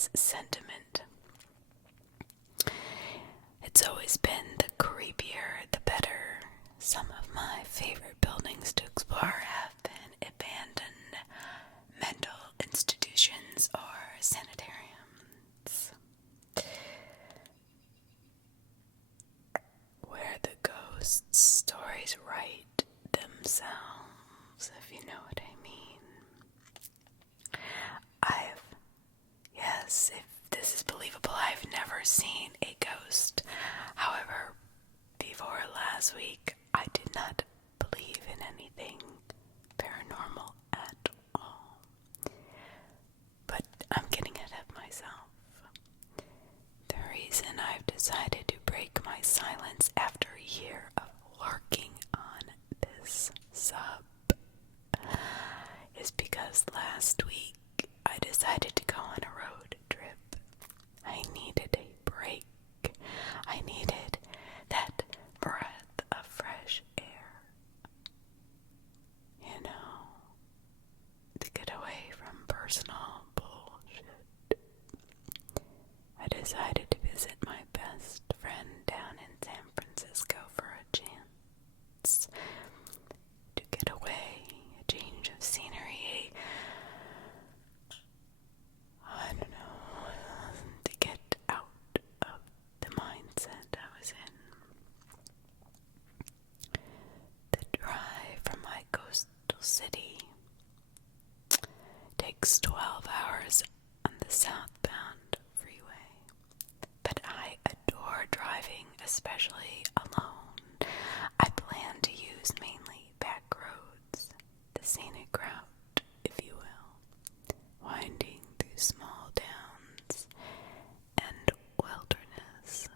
this sentiment. It's always been the creepier, the better. Some of my favorite buildings to explore have been abandoned mental institutions or sanitariums, where the ghost stories write themselves, if you know what I mean. Yes, if this is believable, I've never seen a ghost. However, before last week, I did not believe in anything paranormal at all. But I'm getting ahead of myself. The reason I've decided to break my silence after a year of working on this sub is because last week I decided to go on a road trip. I needed a break. I needed that breath of fresh air. You know, to get away from personal bullshit. I decided to visit my best friend down in San Francisco for a chance to get away, a change of scenery, I don't know, to get out of the mindset I was in. The drive from my coastal city takes 12 hours on the southbound freeway, but I adore driving, especially alone. I plan to use mainly back roads, the scenic route, if you will, winding through small towns and wilderness.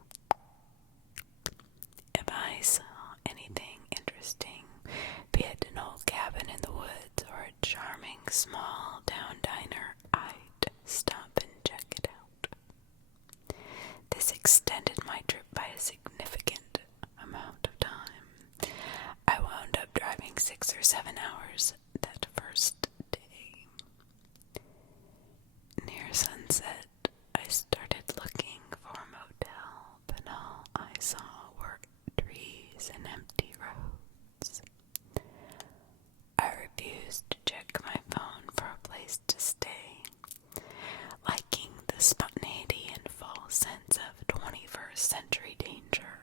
If I saw anything interesting, be it an old cabin in the woods or a charming small town diner, I'd stop and check it out. This extended my trip by a significant amount of time. I wound up driving 6 or 7 hours that first day. Near sunset, I started looking for a motel, but all I saw were trees and empty roads. I refused to check my phone for a place to stay. Liking the spontaneity and false sense of 21st century danger,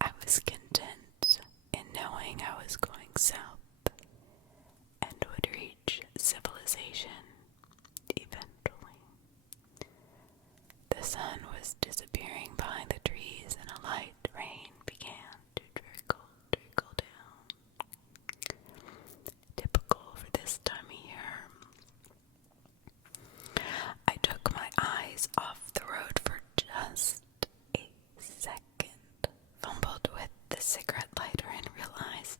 I was content in knowing I was going south and would reach civilization eventually. The sun was disappearing behind the trees and a light rain began to trickle down. Typical for this time of year. I took my eyes off the road for just a second, fumbled with the cigarette lighter and realized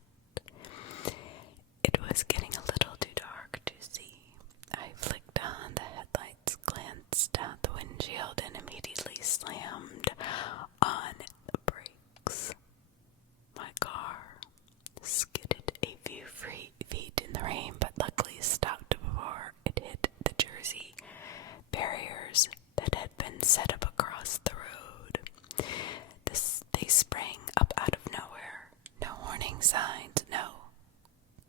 it was getting a little too dark to see. I flicked on the headlights, glanced out the windshield, and immediately slammed on the brakes. My car skidded a few feet in the rain, but luckily stopped before it hit the Jersey barriers that had been set up across the road. They sprang up out of nowhere. No warning signs, no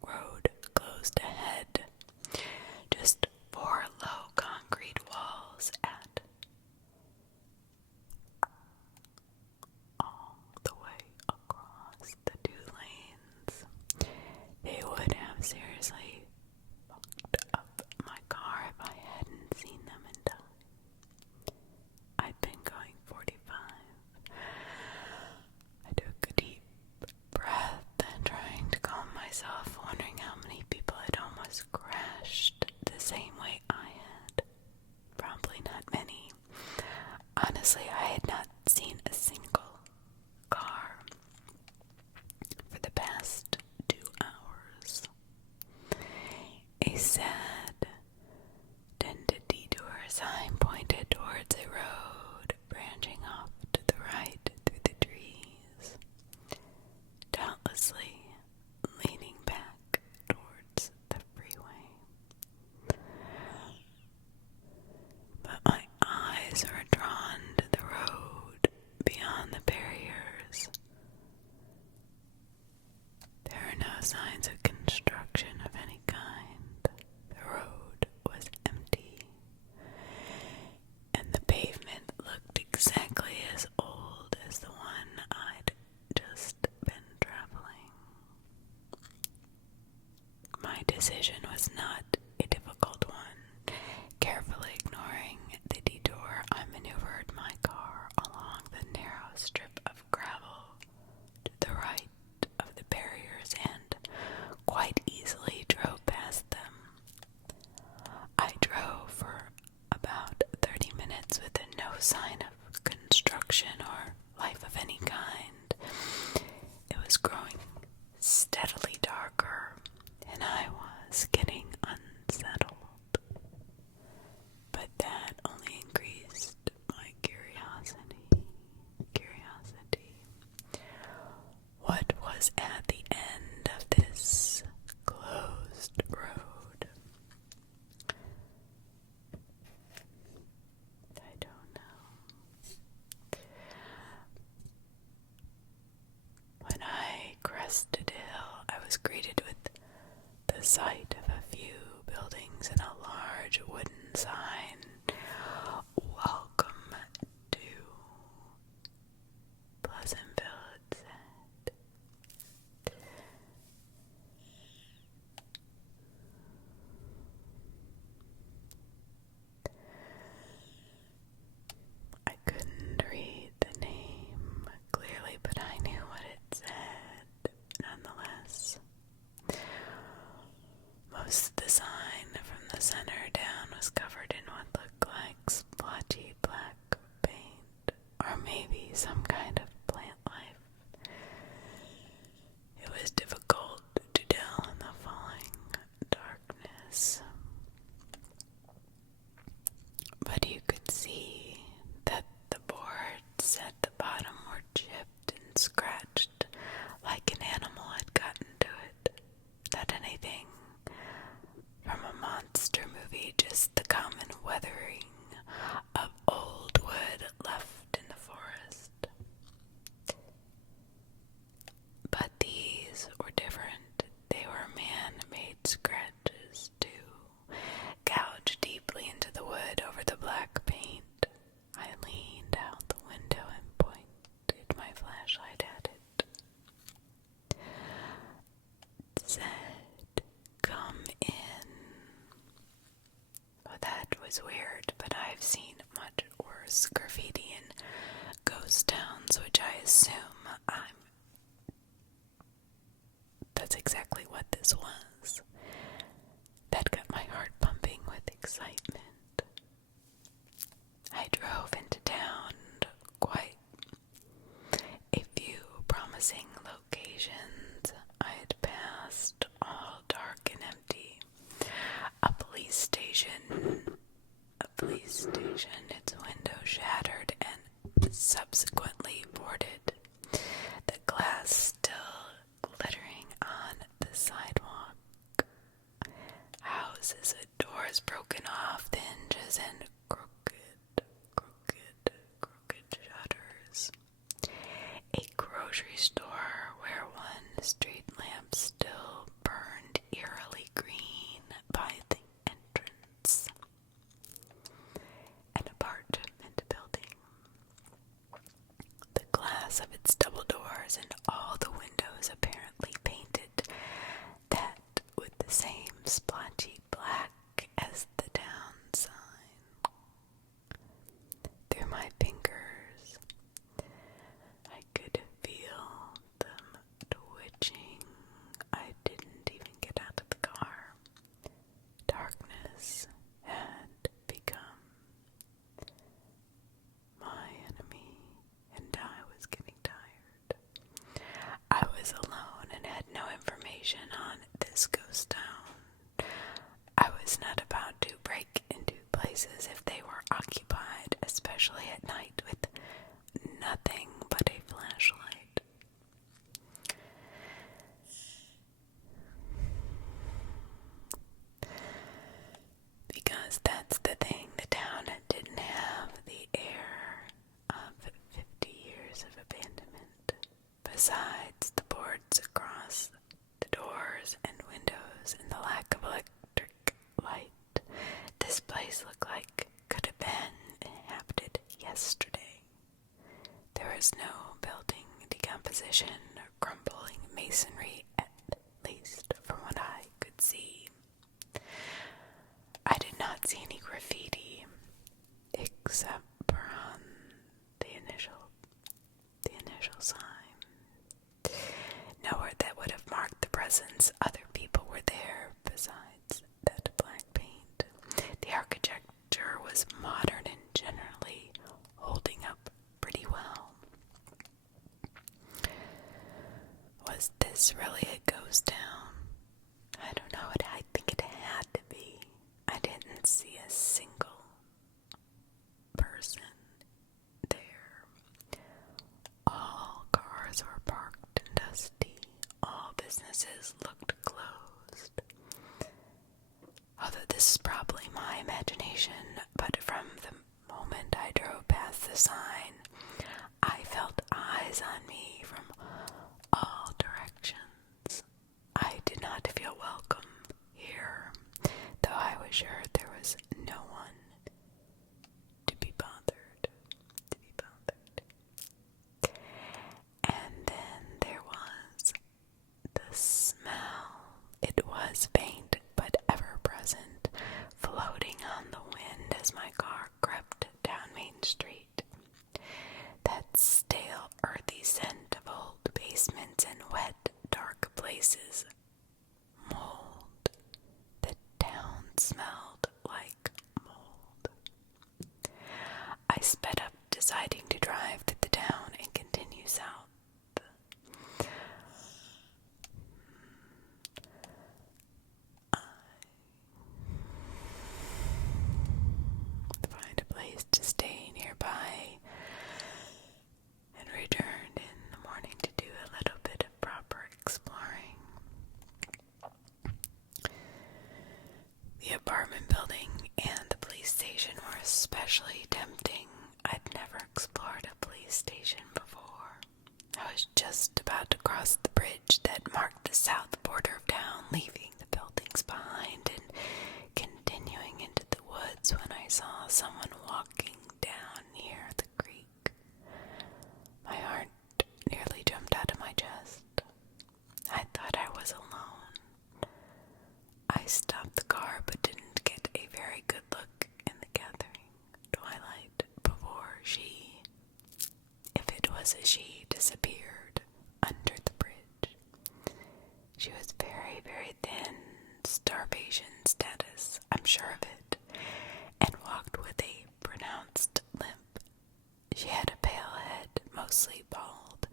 road closed ahead. Just 4 low concrete walls at all the way across the 2 lanes. They would have seriously fucked up my car if I hadn't seen them in time. I'd been going 45. I took a deep breath and trying to calm myself, wondering how many people had almost crashed the same way I had. Probably not many. Honestly, I had not seen a single car for the past 2 hours. A sad, dented detour sign pointed towards a road branching off to the right through the trees, doubtlessly leading back towards the freeway. But my sign of construction or life of any kind. It was growing steadily darker, and I was getting unsettled. But that only increased my curiosity. What was at the end of this closed road? I don't know. When I crested a hill, I was greeted with the sight of a few buildings and a large wooden sign. Welcome to Pleasantville, it said. I couldn't read the name clearly, but I knew what it said nonetheless. Most of the sign from the center down was covered in what looked like splotchy black paint, or maybe some kind of plant life. It was difficult to tell in the falling darkness, but you could see that the boards at the bottom were chipped and scratched like an animal had gotten to it. Not anything from a monster movie, just the common weathering of old wood left in the forest. But these were different. They were man-made scratches, too, gouged deeply into the wood over the black paint. I leaned out the window and pointed my flashlight at it. It said, "Come in." Well, that was weird, but I've seen much worse graffiti in ghost towns, which I assume that's exactly what this was. That got my heart pumping with excitement. I drove into town, quite a few promising locations. I had passed all dark and empty. A police station, its window shattered and subsequently boarded, the glass still glittering on the sidewalk. Houses with doors broken off the hinges and crooked shutters. A grocery store where one street lamp still burned eerily green by the entrance. An apartment building. The glass of its double doors and all the windows apparently painted that with the same splotchy black as the town sign. Through my fingers, I could feel them twitching. I didn't even get out of the car. Darkness had become my enemy, and I was getting tired. I was alone and had no information on this ghost town. I was not about to break into places if they were occupied, especially at night with nothing but a flashlight. Because that's the thing, the town didn't have the air of 50 years of abandonment. Besides the boards across the doors and windows and the lack of electric light, this place looked like could have been inhabited yesterday. There was no building decomposition or crumbling masonry, at least from what I could see. I did not see any graffiti, except for on the initial sign. Nowhere that would have marked the presence other people were there besides that black paint. The architecture was modern and generally this really a ghost town? I don't know what I think it had to be. I didn't see a single person there. All cars were parked and dusty. All businesses looked closed. Although this is probably my imagination, but from the moment I drove past the sign, I felt eyes on me from all directions. I did not feel welcome here, though I was sure there was no one to be bothered. And then there was the smell. It was faint but ever present, floating on the wind as my car crept down Main Street. That stale, earthy scent of old basements and wet, dark places. Mold. The town smelled like mold. I sped up, deciding to drive through the town and continue south. Find a place to stay nearby and returned in the morning to do a little bit of proper exploring. The apartment building and the police station were especially tempting. I'd never explored a police station before. I was just about to cross the bridge that marked the south border of town, leaving the buildings behind and continuing into the woods when I saw someone walking down near the creek. My heart nearly jumped out of my chest. I thought I was alone. I stopped the car but didn't get a very good look in the gathering twilight before she, if it was a she, disappeared under the bridge. She was very, very thin, starvation status, I'm sure of it, and walked with a pronounced limp. She had a pale head, mostly bald,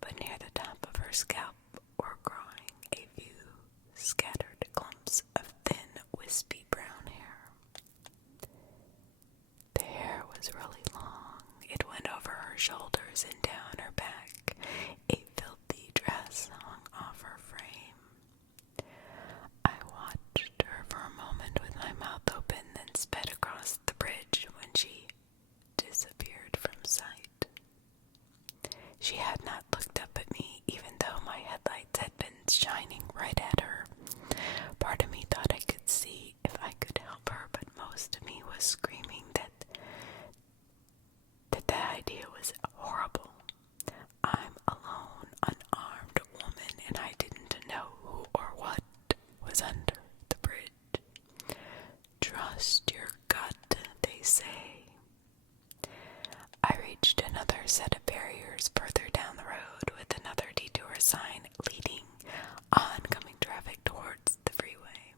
but near the top of her scalp were growing a few scattered clumps of thin, wispy brown hair. The hair was really long. It went over her shoulders and down her back. A filthy dress hung off her frame. I watched her for a moment with my mouth open, then sped across the bridge when she disappeared from sight. She had not looked up at me, even though my headlights had been shining right at her. Part of me thought I could see if I could help her, but most of me was screaming that the idea was horrible. I'm alone, unarmed woman, and I didn't know who or what was under the bridge. Trust your gut, they say. I reached another set of barriers further down the road with another detour sign leading oncoming traffic towards the freeway.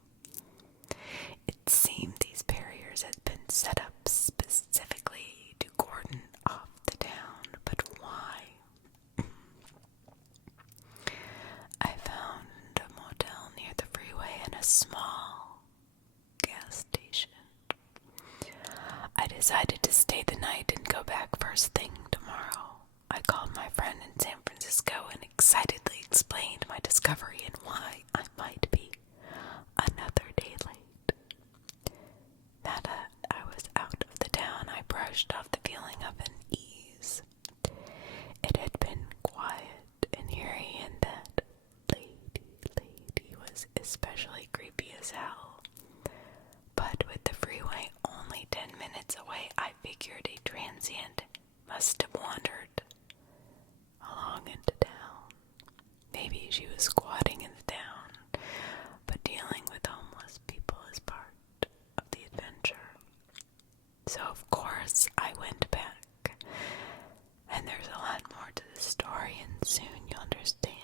It seemed these barriers had been set up specifically to cordon off the town, but why? I found a motel near the freeway and a small gas station. I decided to stay the night and go back first thing tomorrow. I called my friend in San Francisco and excitedly explained my discovery and why I might be another day late. Now that I was out of the town, I brushed off the feeling of unease. It had been quiet and eerie, and that lady was especially creepy as hell. But with the freeway only 10 minutes away, I figured a transient must have wandered along into town. Maybe she was squatting in the town, but dealing with homeless people is part of the adventure. So of course I went back, and there's a lot more to the story, and soon you'll understand.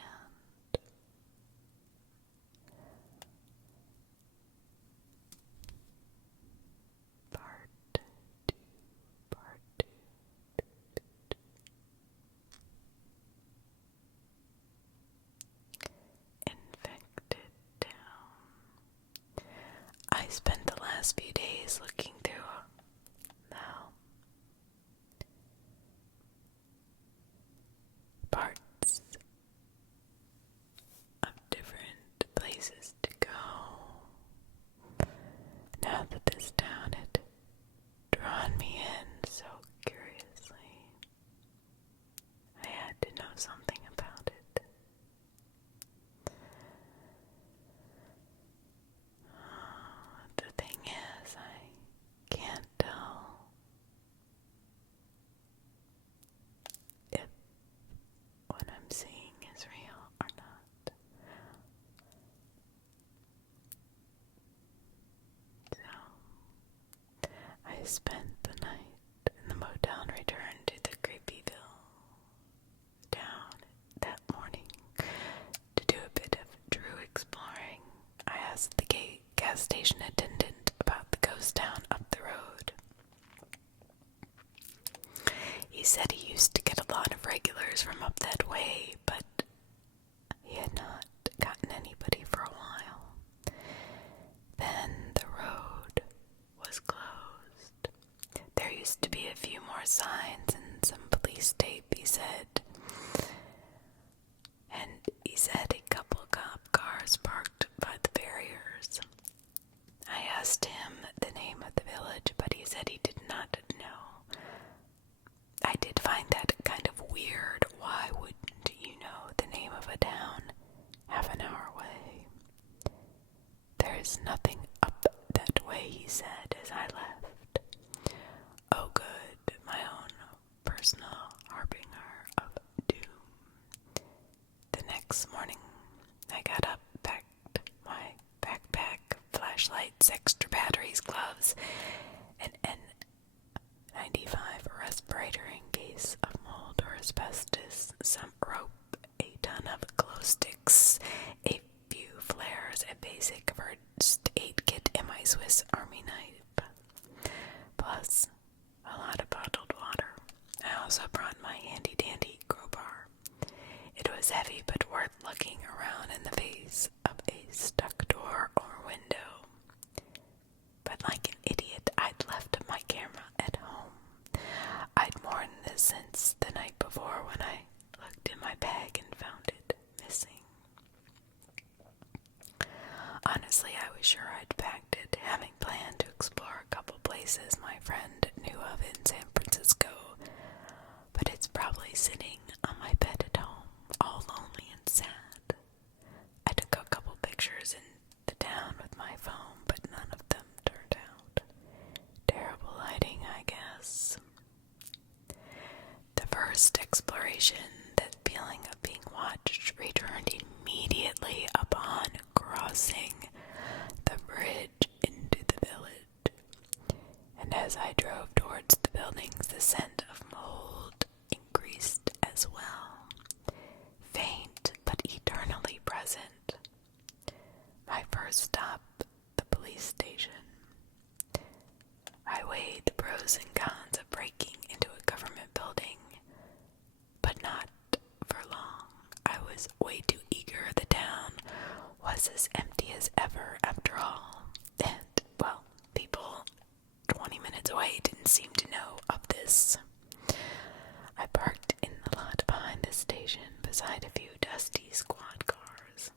Part 2. spent the night in the motel and returned to the Creepyville town that morning to do a bit of true exploring. I asked the gas station attendant about the ghost town up the road. He said he used to get a lot of regulars from up that way, but he had not gotten anybody for a while. Then the road was closed. There used to be a few more signs and some police tape, he said. And he said a couple cop cars parked by the barriers. I asked him the name of the village, but he said he did not know. I did find that kind of weird. Why wouldn't you know the name of a town half an hour away? There's nothing up that way, he said as I left. Oh good, my own personal harbinger of doom. The next morning, I got up, packed my backpack, flashlights, extra batteries, gloves, an N95 respirator in case of mold or asbestos, some rope, a ton of glow sticks, a few flares, a basic first aid kit, and my Swiss Army knife, plus a lot of bottled water. I also brought my handy-dandy crowbar. It was heavy but worth looking around in the face of a stuck door or window. But like an idiot, I'd left my camera at home. I'd mourned this since the night before when I looked in my bag and found it missing. Honestly, I was sure I'd packed it, having planned to explore a couple places my friend knew of in San Francisco. But it's probably sitting on my bed at home, all lonely and sad. I took a couple pictures in the town with my phone, but none of them turned out. Terrible lighting, I guess. The first exploration, that feeling of being watched, returned immediately upon crossing the bridge into the village. And as I drove towards the buildings, the scent of mold increased as well. Faint but eternally present. My first stop, the police station. I weighed the pros and cons of breaking into a government building, but not for long. I was way too eager. The town was as empty as ever after all. And, well, people 20 minutes away didn't seem to know of this. I parked in the lot behind the station beside a few dusty squad cars.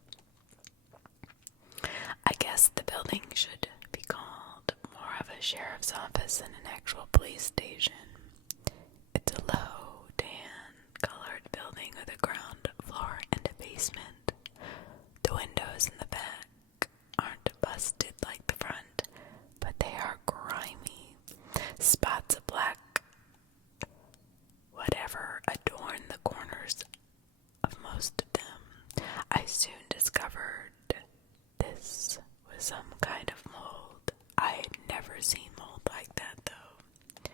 I guess the building should be called more of a sheriff's office than an actual police station. It's a low, tan-colored building with a ground floor and a basement. The windows in the back aren't busted like the front, but they are grimy. Spots of black whatever adorn the corners of most of them. I soon discovered this was some kind of mold. I had never seen mold like that, though.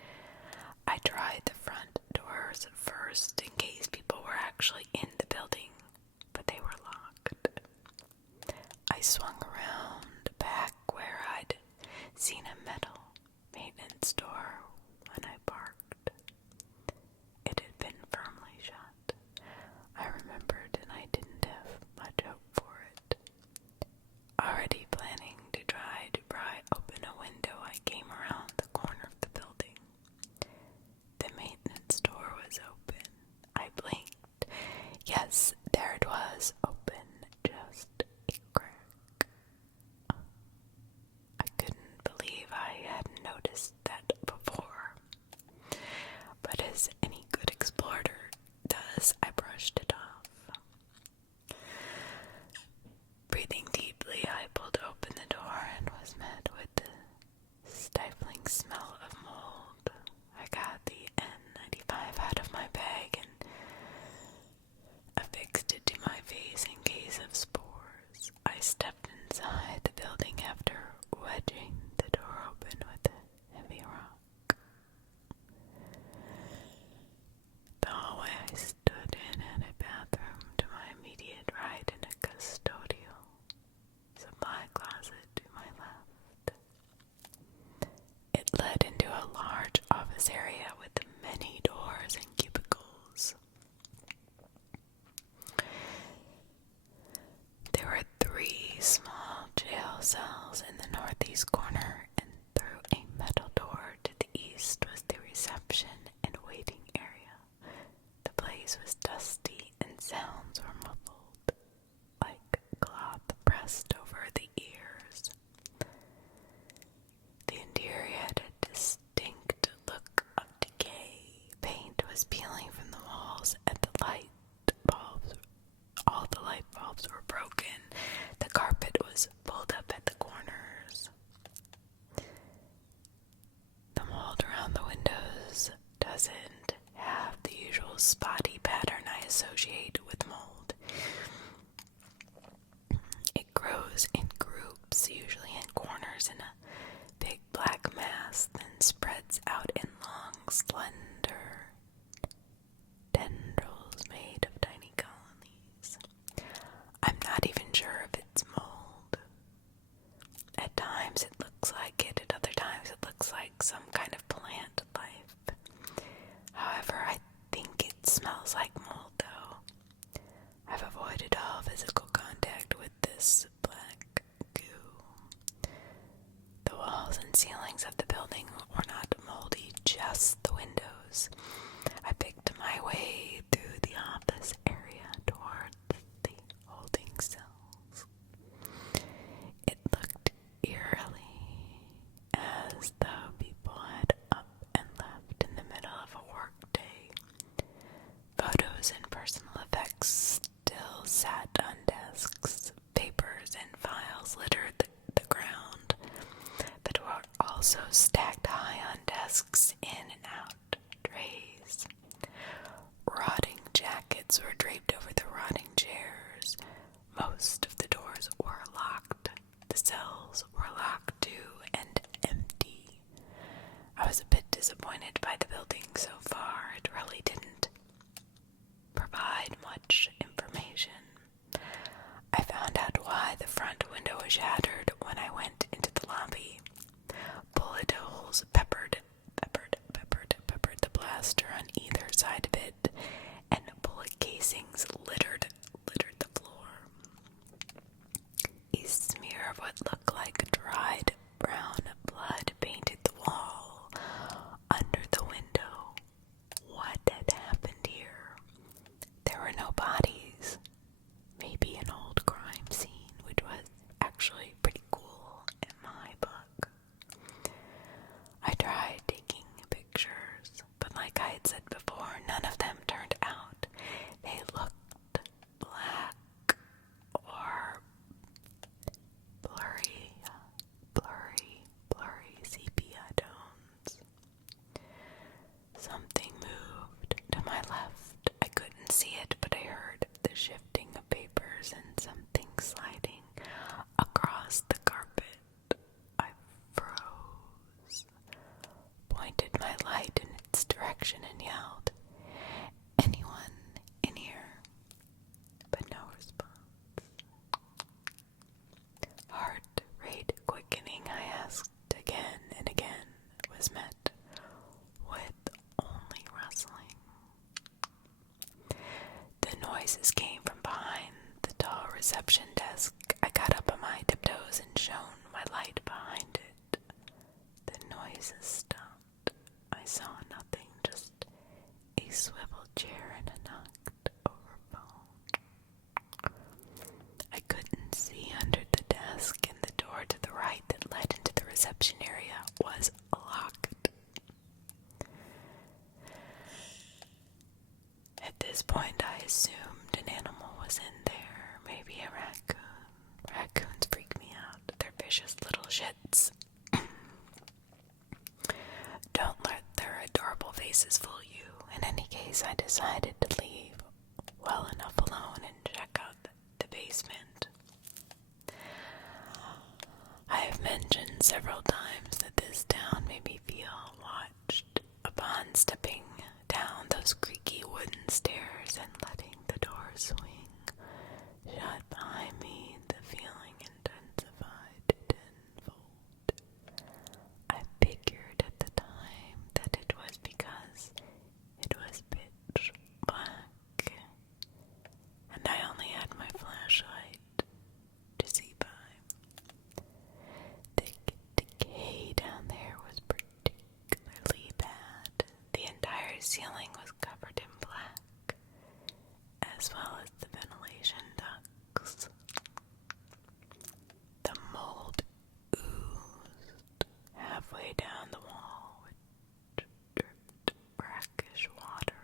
sounds were muffled, like cloth pressed over the ears. The interior had a distinct look of decay. Paint was peeling from the walls, and all the light bulbs were broken. The carpet was pulled up at the corners. The mold around the windows doesn't have the usual spotty pattern I associate with mold. It grows in groups, usually in corners in a big black mass, then spreads out in long, slender tendrils made of tiny colonies. I'm not even sure if it's mold. At times it looks like it, at other times it looks like some kind of plant life. However, I think it smells like mold, though. I've avoided all physical contact with this black goo. The walls and ceilings of the building were not moldy, just the windows. I picked my way through the office area towards the holding cells. It looked eerily as though people had up and left in the middle of a workday. Photos and personal effects still sat on desks. Papers and files littered the ground, but were also stacked high on desks in and out trays. Rotting jackets were draped over the rotting chairs. Most of the doors were locked. The cells were locked too and empty. I was a bit disappointed by the building so far. It really didn't provide much information. I found out why the front window was shattered when I went into the lobby. Bullet holes peppered the plaster on either side of it, and bullet casings littered the floor. A smear of what looked like dried brown blood painted the wall under the window. What had happened here? There were no bodies. Maybe an old crime scene, which was actually pretty cool in my book. I tried taking pictures, but like I had said before, none of them turned out. They looked black or blurry sepia tones. Something moved to my left. I couldn't see it, but I heard the shifting of papers and something sliding across the carpet. I froze, pointed my light in its direction and yelled, "Anyone in here?" But no response. Heart rate quickening, I asked again and again, was met with only rustling. The noises came from behind the tall reception desk. I got up on my tiptoes and shone my light behind it. The noises stopped. I saw nothing, just a swivel chair and a knocked over phone. I couldn't see under the desk, and the door to the right that led into the reception area was locked. At this point, I assumed an animal was in there, maybe a raccoon. Raccoons freak me out. They're vicious little shits. Don't let their adorable faces fool you. In any case, I decided to leave well enough alone and check out the basement. I have mentioned several times that this town made me feel watched. Upon stepping down those creaky wooden stairs and letting the door swing shut behind me, the feeling intensified tenfold. I figured at the time that it was because it was pitch black, and I only had my flashlight to see by. The decay down there was particularly bad. The entire ceiling was covered in black, as as well as the ventilation ducts. The mold oozed halfway down the wall, which dripped brackish water,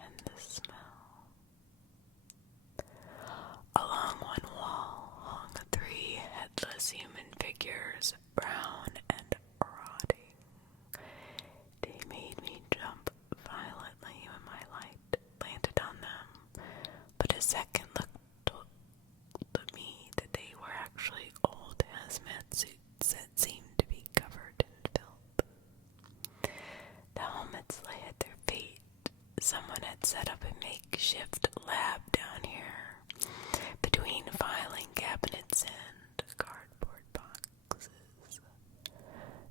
and the smell. Along one wall hung 3 headless human figures, brown and rotting. They made me jump violently when my light landed on them, but a second look told me that they were actually old hazmat suits that seemed to be covered in filth. The helmets lay at their feet. Someone had set up a makeshift lab down here, between filing cabinets and cardboard boxes.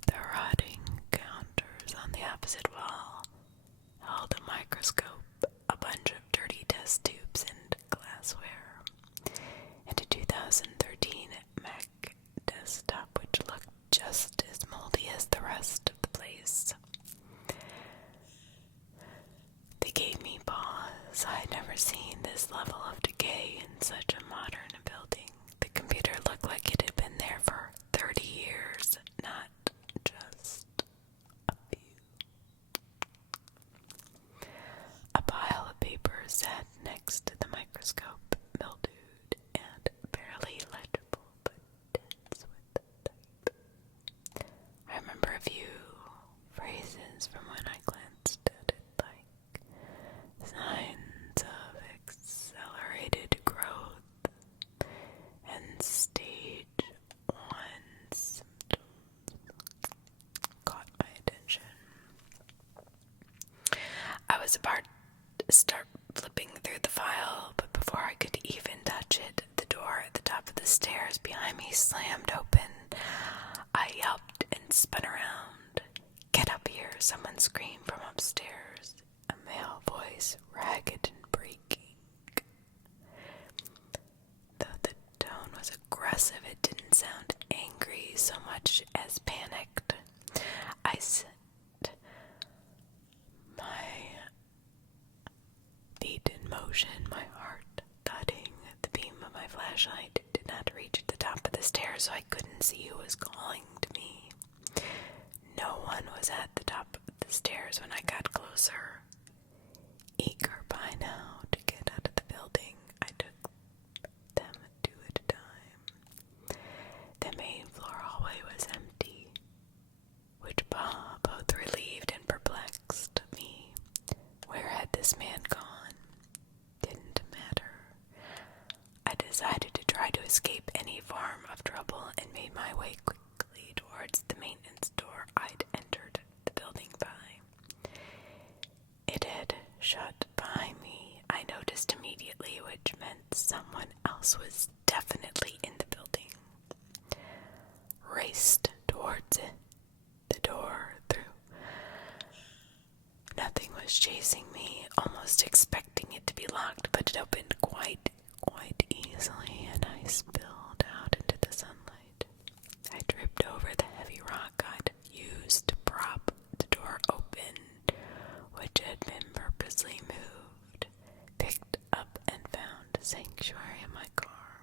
The rotting counters on the opposite wall held a microscope, a bunch of dirty test tubes and glassware, and a 2013 Mac desktop which looked just as moldy as the rest of the place. They gave me pause. I had never seen this level of decay in such a modern building. The computer looked like it had been there for 30 years, not just a few. A pile of papers sat next to the microscope, mildewed and barely legible, but dense with type. I remember a few phrases from when I glanced at it, like signs of accelerated growth and stage 1 symptoms caught my attention. I was about to start flipping through the file, but before I could even touch it, the door at the top of the stairs behind me slammed open. I yelped and spun around. "Get up here," someone screamed from upstairs, a male voice, ragged and breaking. Though the tone was aggressive, it didn't sound angry so much as panicked. I set my feet in motion, my heart thudding. The beam of my flashlight did not reach the top of the stairs, so I couldn't see who was calling to me. No one was at the top of the stairs when I got closer. Eager by now to get out of the building, I took them 2 at a time. The main floor hallway was empty, which both relieved and perplexed me. Where had this man gone? Didn't matter. I decided to try to escape any form of trouble and made my way quickly towards the maintenance door I'd entered the building by. It had shut behind me, I noticed immediately, which meant someone else was definitely in the building. Raced towards it, the door through. Nothing was chasing me, almost expecting it to be locked, but it opened quite easily, and I spilled out into the sunlight. I tripped over the heavy rock I'd used to prop the door open, which had been purposely moved, picked up and found sanctuary in my car.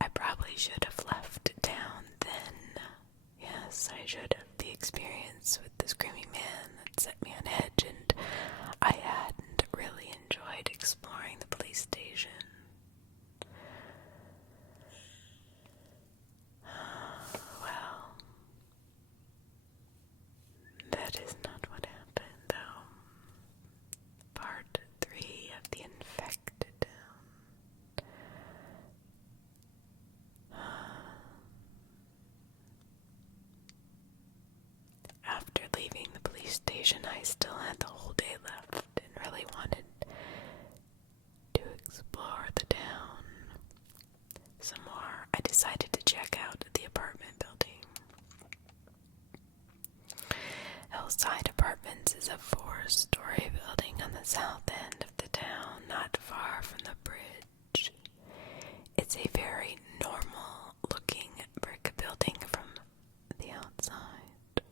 I probably should have left town then. Yes, I should have. The experience with the screaming man that set me on edge, and I hadn't really enjoyed exploring the police station. Well, that is not what happened, though. Part 3 of the infected town. After leaving the police station, I still had the whole day left and really wanted to explore the town some more. I decided to check out the apartment building. Hillside Apartments is a 4-story building on the south end of the town, not far from the bridge. It's a very normal-looking brick building from the outside,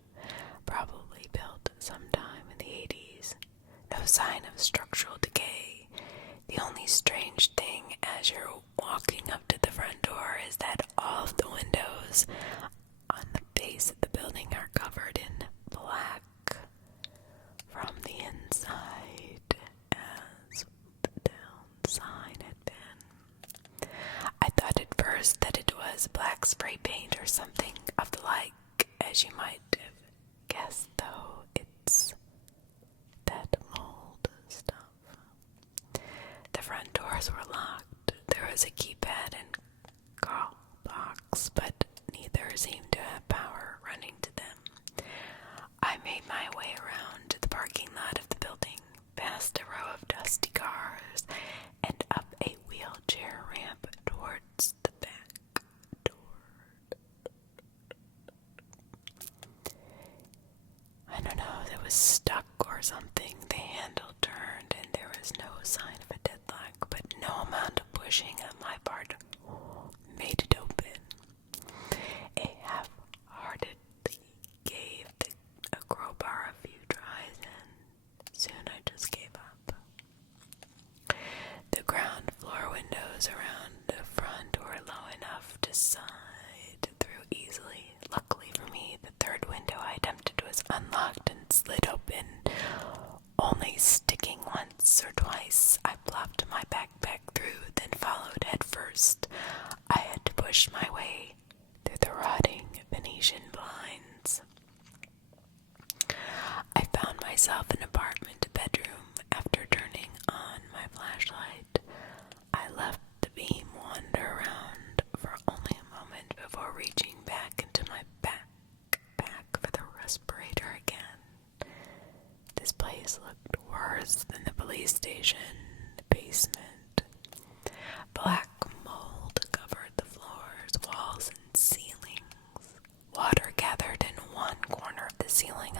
probably built sometime in the 80s. No sign of structural decay. The only strange thing as you're walking up to the front door is that all of the windows on the base of the building are covered in black from the inside, as the town sign had been. I thought at first that it was black spray paint or something of the like, as you might have guessed, though it's that mold stuff. The front doors were locked. There was a keypad and call box, but neither seemed to have power running to them. I made my way around to the parking lot of the building, past a row of dusty cars, and up a wheelchair ramp towards the back door. I don't know, it was stuck or something. The handle turned and there was no sign of a deadlock, but no amount of pushing on my part made it open. A half-heartedly gave a crowbar a few tries, and soon I just gave up. The ground floor windows around the front were low enough to slide through easily. Luckily for me, the third window I attempted was unlocked and slid open. Only sticking once or twice, I plopped my backpack through, then followed head first. I had to push my way through the rotting Venetian blinds. I found myself in an apartment bedroom after turning on my flashlight. I left the beam wander around for only a moment before reaching back into my backpack for the respirator again. This place looked worse than the police station basement. Black mold covered the floors, walls, and ceilings. Water gathered in one corner of the ceiling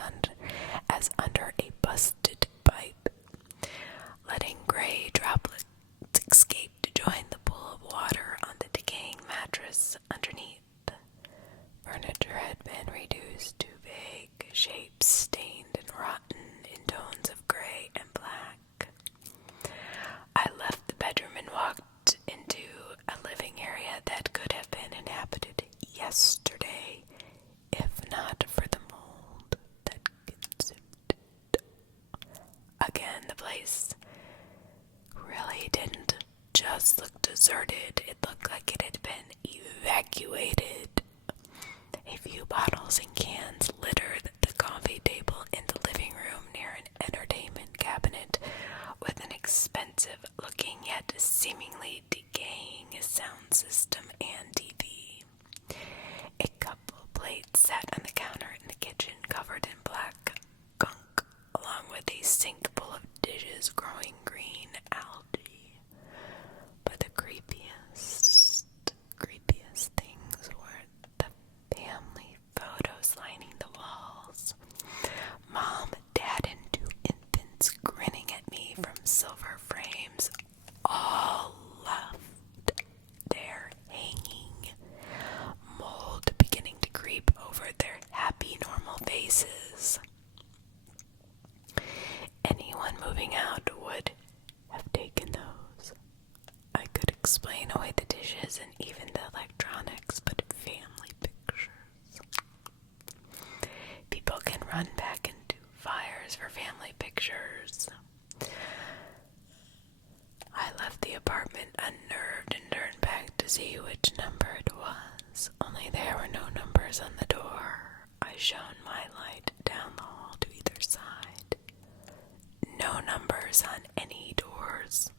as under a busted pipe, letting gray droplets escape to join the pool of water on the decaying mattress underneath. Furniture had been reduced to vague shapes, stained and rotten in tones of gray and black. I left the bedroom and walked into a living area that could have been inhabited yesterday, if not for the mold that consumed it. Again, the place really didn't just look deserted. It looked like it had been evacuated. A few bottles and cans littered the coffee table in the living room near an entertainment cabinet with an expensive-looking yet seemingly decaying sound system and TV. A couple plates sat on the counter in the kitchen covered in black gunk, along with a sink full of dishes growing green algae. But the creepiest things were the family photos lining the walls. Mom, Dad, and two infants grinning at me from silver frames, all left there hanging, mold beginning to creep over their happy, normal faces. Anyone moving out would have taken those. I could explain away the dishes and even the electronics, but family pictures. People can run back into fires for family pictures. I left the apartment unnerved and turned back to see which number it was. Only there were no numbers on the door. I shone my light down the hall to either side. No numbers on any doors.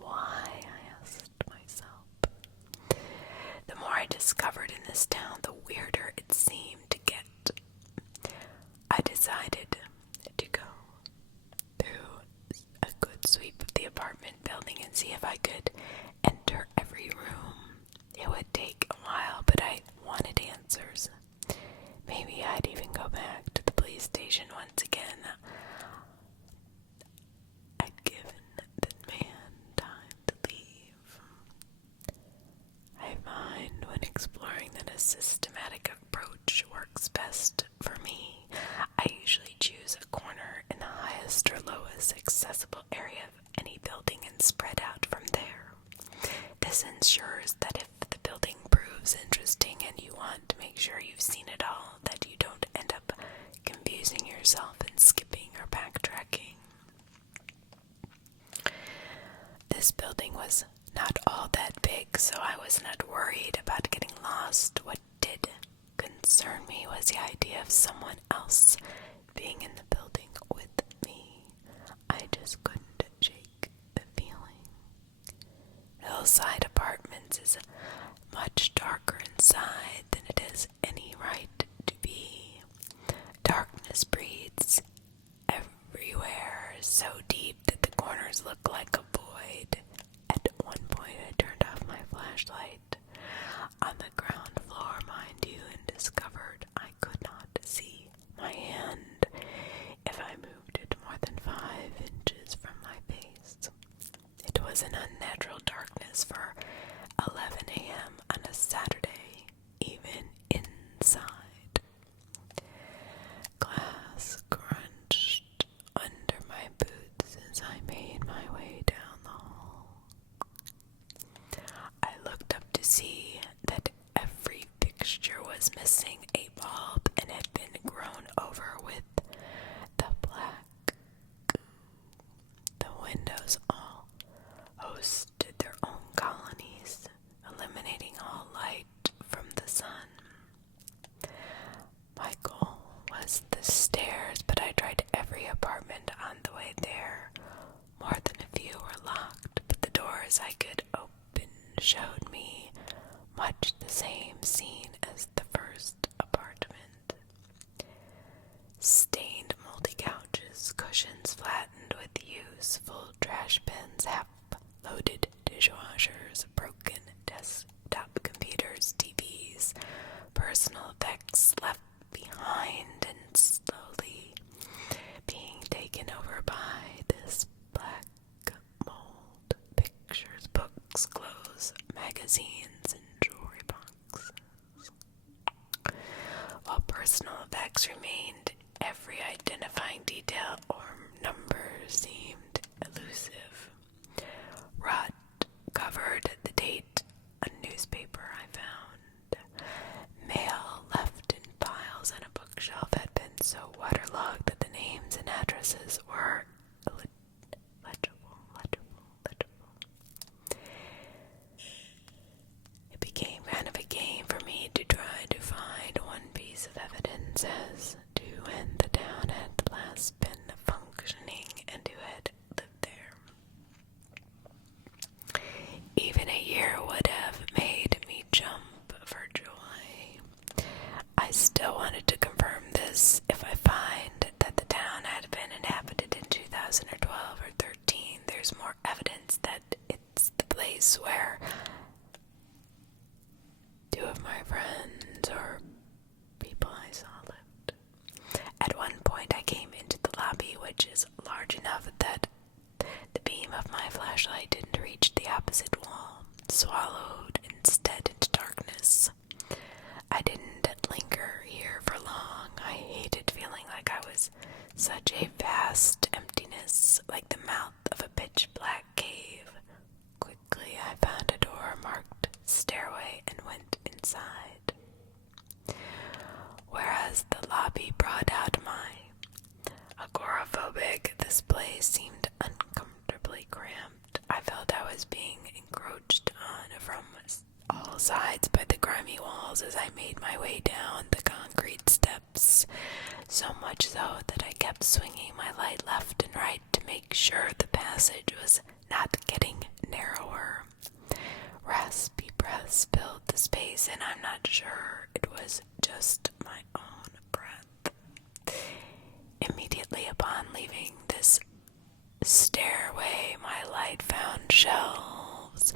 Why? I asked myself. The more I discovered in this town, the weirder it seemed to get. I decided to go through a good sweep of the apartment building and see if I could enter every room. It would take a while, but I wanted answers. Maybe I'd even go back to the police station once again. I'd given the man time to leave. I find when exploring that a systematic approach works best for me. I usually choose a corner in the highest or lowest accessible area of any building and spread out from there. This ensures that if the building proves interesting and you want to make sure you've seen it all, that you don't end up confusing yourself and skipping or backtracking. This building was not all that big, so I was not worried about getting lost. What did concern me was the idea of someone else being in the building with me. I just couldn't shake the feeling. Hillside Apartments is much darker inside than it has any right to be. Darkness breathes everywhere, so deep that the corners look like a void. At one point I turned off my flashlight on the ground floor, mind you, and discovered I could not see my hand if I moved it more than 5 inches from my face. It was an unnatural darkness for 11 a.m. on a Saturday, even inside. Glass crunched under my boots as I made my way down the hall. I looked up to see that every fixture was missing a bulb and had been grown over with the black goo. The windows all hosted their own colonies, eliminating all light from the sun. My goal was the stairs, but I tried every apartment on the way there. More than a few were locked, but the doors I could open showed me much the same scene as the first apartment. Stained moldy couches, cushions flattened with use, full trash bins, half-loaded dishwashers, broken desktop computers, TVs, personal effects left behind and slowly being taken over by this black mold. Pictures, books, clothes, magazines, and jewelry boxes. While personal effects remained, every identifying detail or number seemed elusive. Rot covered the date, a newspaper I found. Mail left in piles on a bookshelf had been so waterlogged that the names and addresses were legible. It became kind of a game for me to try to find one piece of evidence as to when the town had last been functioning and who had lived there. Even a year would have made me jump for joy. I still wanted to confirm this. If I find that the town had been inhabited in 2012 or 13, there's more evidence that it's the place where 2 of my friends or people I saw lived. At one point I came into the lobby, which is large enough that the beam of my flashlight didn't reach the opposite wall, swallowed instead into darkness. I didn't linger here for long. I hated feeling like I was such a vast emptiness, like the mouth of a pitch-black cave. Quickly I found a door marked stairway and went inside. Whereas the lobby brought out my agoraphobic, this place seemed uncomfortably cramped. I felt I was being encroached on from all sides by the grimy walls as I made my way down the concrete steps, so much so that I kept swinging my light left and right to make sure the passage was not getting narrower. Raspy breaths filled the space, and I'm not sure it was just my own breath. Immediately upon leaving this stairway, my light found shelves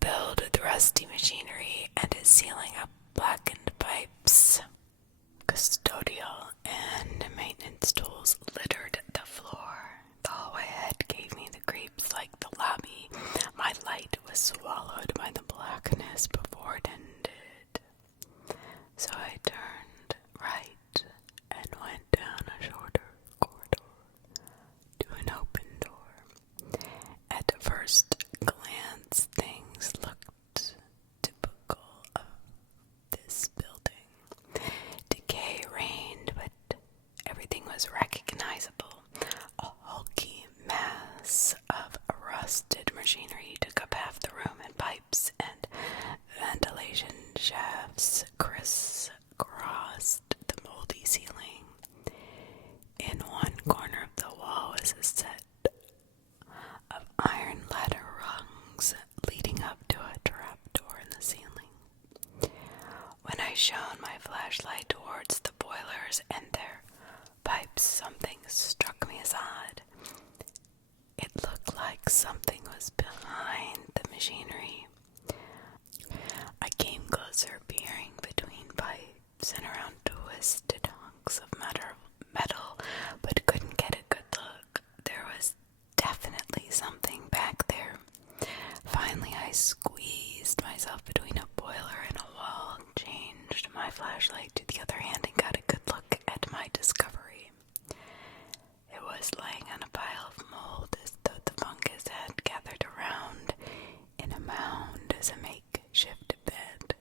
filled with rusty machinery and a ceiling of blackened pipes. Custodial and maintenance tools littered the floor. The hallway ahead gave me the creeps like the lobby. My light was swallowed by the blackness before it ended. So I turned right and went down a shorter corridor to an open door. like something was behind the machinery. I came closer, peering between pipes and around twisted hunks of metal, but couldn't get a good look. There was definitely something back there. Finally, I squeezed myself between a boiler and a wall, changed my flashlight to the other hand, and got a good look at my discovery. It was lying on a pile of mold, as though the fungus had gathered around in a mound as a makeshift bed.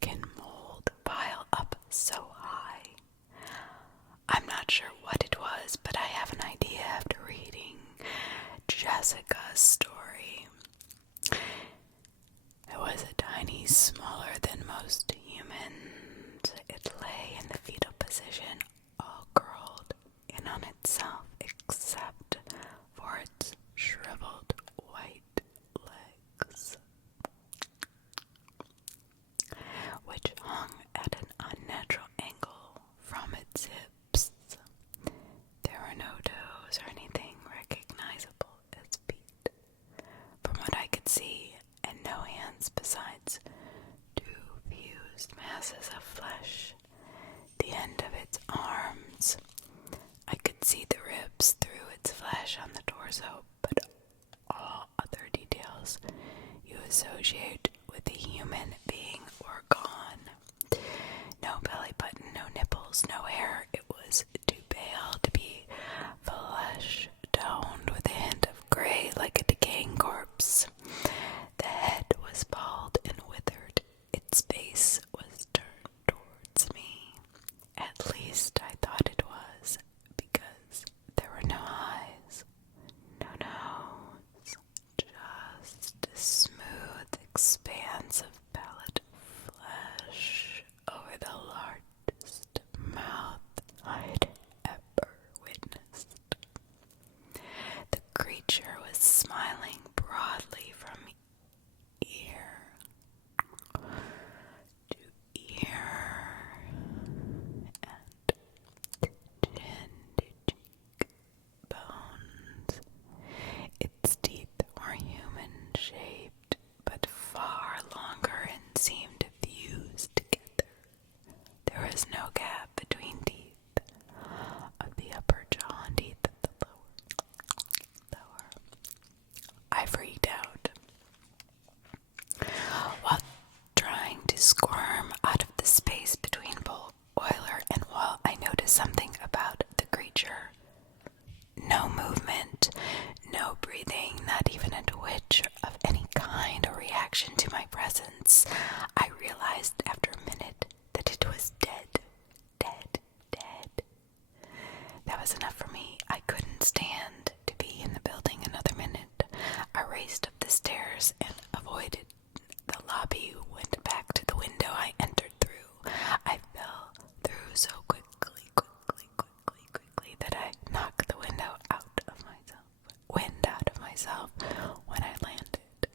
Can mold pile up so high? I'm not sure what it was, but I have an idea after reading Jessica's story. It was a tiny, smaller than most humans. It lay in the fetal position, all curled in on itself, except for its shriveled white legs, which hung at an unnatural angle from its hips. There were no toes or anything recognizable as feet, from what I could see, and no hands besides two fused masses of flesh. The end of its arms. I could see the ribs through its flesh on the torso, but all other details you associate with a human being were gone. No belly button, no nipples, no hair. It was too pale to be flesh toned, with a hint of gray like a decaying corpse. The head was bald and withered. Its face was turned towards me. At least I thought it was, because there were no eyes, no nose, just a smooth expanse of pallid flesh over the largest mouth I'd ever witnessed. The creature was smiling broadly from ear to ear and chin to cheekbones. Its teeth were human-shaped, but far longer and seemed fused together. There was no gap between teeth of the upper jaw and teeth of the lower. I freaked out. While trying to squirm out of the space between boiler and wall, I noticed something about the creature. No movement, no breathing, not even a twitch of any kind or reaction to my presence. I realized after a minute that it was dead. That was enough for me. I couldn't stand to be in the building another minute. I raced up the stairs and avoided the lobby, went back to the window I entered through. I fell through so quickly that I knocked the wind out of myself when I landed.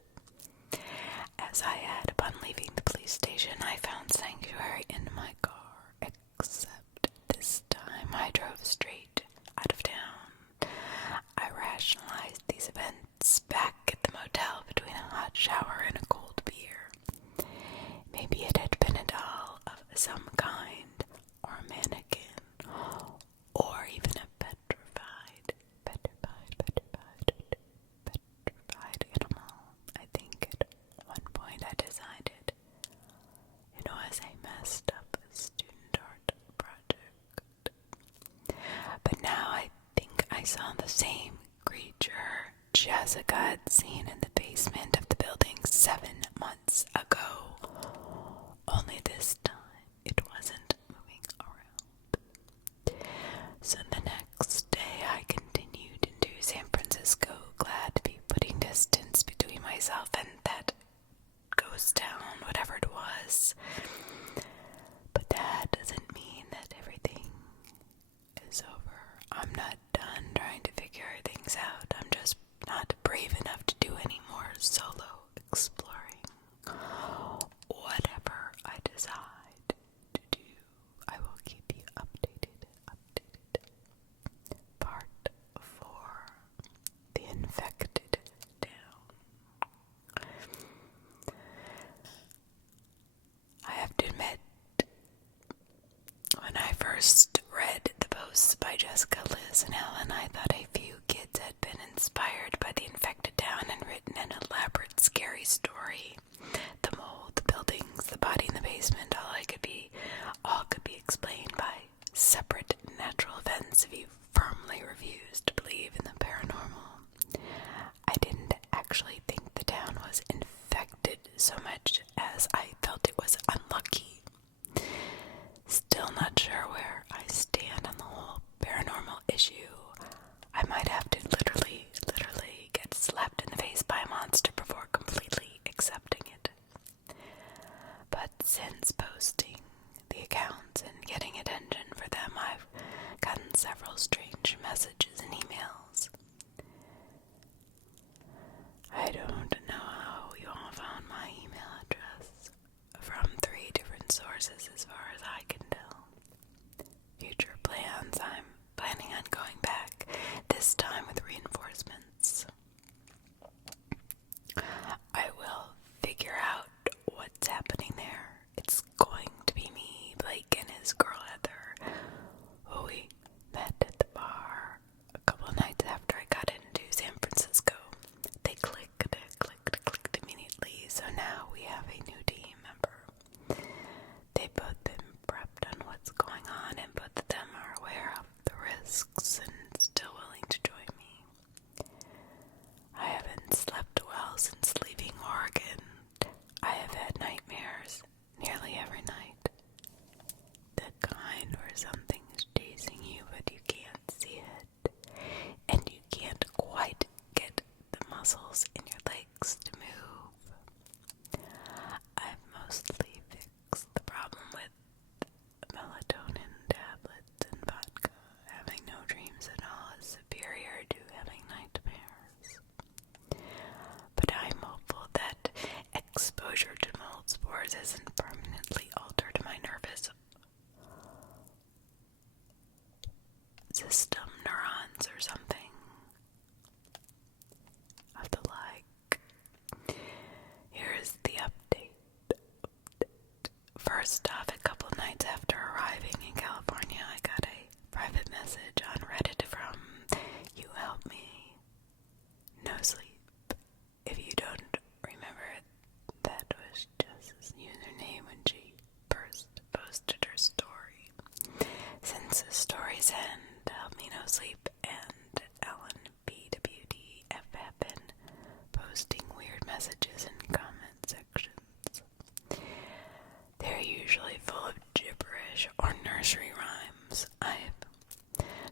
As I had upon leaving the police station, I found sanctuary in my car, except this time I drove straight out of town. I rationalized these events back at the motel between a hot shower and a cold beer. Maybe it had been a doll of some kind, or a mannequin, or even a petrified animal. I think at one point I decided it was a messed up student art project. But now I think I saw the same creature Jessica had seen in the basement of the building 7 months ago. Only this time it wasn't moving around. So the next day I continued into San Francisco, glad to be putting distance between myself and that ghost town, whatever it was. But that doesn't mean that everything is over. I'm not done trying to figure things out. I'm just not brave enough to do any more solo exploring. Whatever I decide to do, I will keep you updated. Part 4. The Infected email, and I thought a few kids had been inspired by the infected town and written an elaborate, scary story. The mold, the buildings, the body in the basement, all could be explained by separate natural events if you firmly refused to believe in the paranormal. I didn't actually think the town was infected so much as I felt it was unlucky. Still not sure where I stand on the whole paranormal issue. I might have to literally get slapped in the face by a monster before completely accepting it. But since posting the accounts and getting attention for them, I've gotten several strange messages and emails. I don't know how you all found my email address. From 3 different sources as far as I can tell. Future plans, I'm planning on going back, this time with reinforcements. I will figure out what's happening there. It's going to be me, Blake, and his girl Heather, who we met at the bar a couple of nights after I got into San Francisco. They clicked immediately, so now we have a new team member. They've both been prepped on what's going on, and both of them are aware of the risks and still willing to join me. I haven't slept well since leaving Oregon. I have had nightmares nearly every night. The kind where something is chasing you but you can't see it, and you can't quite get the muscles in your legs to move. I've mostly fixed the problem with melatonin tablets and vodka. Having no dreams at all is superior to having nightmares. But I'm hopeful that exposure to mold spores hasn't permanently altered my nervous system, neurons or something of the like. Here's the update. First off, a couple nights after arriving in California, I got a private message on Reddit from You Help Me, Nosleep. If you don't remember it, that was Jess's username when she first posted her story. Since the story's end, Help Me Nosleep and Ellen PWDF have been posting weird messages in comment sections. They're usually full of gibberish or nursery rhymes. I've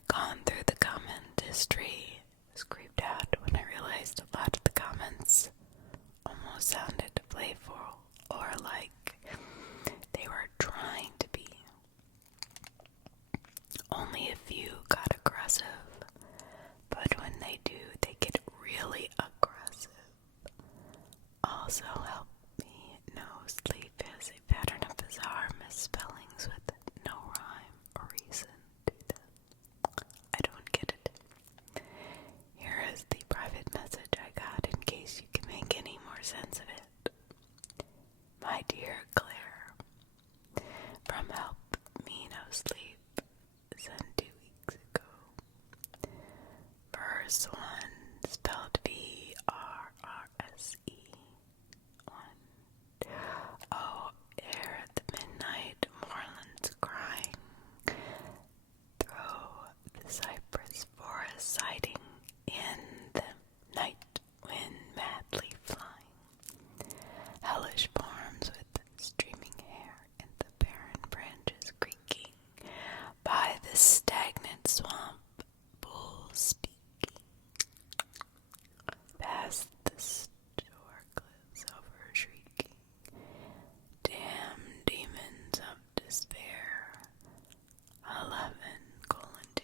gone through the comment history, was creeped out when I realized a lot of the comments almost sounded playful or like they were trying to be. Only a few got aggressive, but when they do, they get really aggressive. Also, Help Me Nosleep has a pattern of bizarre misspellings with no rhyme or reason to them. I don't get it. Here is the private message I got in case you can make any more sense of it. My dear Claire, from Help Me Nosleep, sent 2 weeks ago. Verse 1, spelled VRRSE. 1. Oh, air at the midnight, moorlands crying. Through the cypress forest sighting in the night wind madly flying. Hellish forms with streaming hair and the barren branches creaking. By the stagnant swamp, bulls speaking. Past the store cliffs over shrieking. Damn demons of despair. 11:2,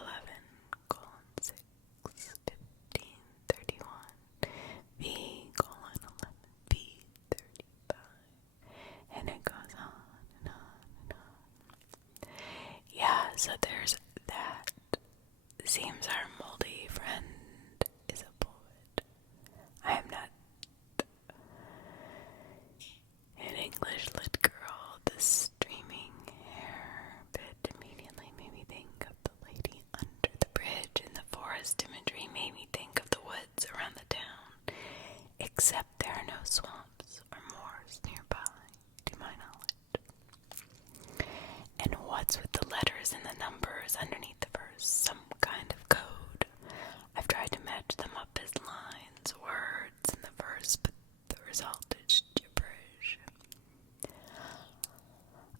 11:6, 15:31. V:11, V:35. And it goes on and on and on. Yeah, so there's that. Seems our moldy friend is a poet. I am not an English lit girl. The streaming hair bit immediately made me think of the lady under the bridge except there are no swamps or moors nearby, to my knowledge. And what's with the letters and the numbers underneath the verse? Some kind of code. I've tried to match them up as lines, words in the verse, but the result is gibberish.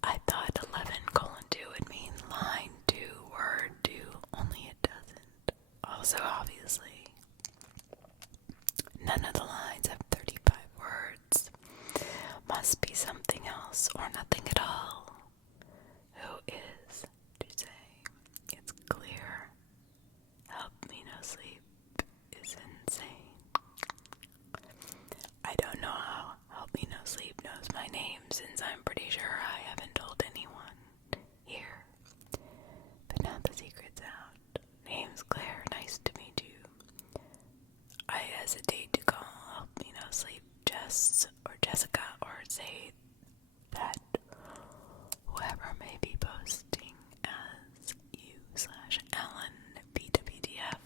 I thought 11:2 would mean line 2, word 2, only it doesn't. Also, obviously, none of the lines have 35 words. Must be something else or nothing at all. Who is to say? It's clear. Help me, Nosleep is insane. I don't know how Help me, Nosleep knows my name, since I'm pretty sure I haven't told anyone here. But now the secret's out. Name's Claire, nice to meet you. I hesitate to call Help me, Nosleep Jess or Jessica, or say that whoever may be posting as you/Ellen BWDF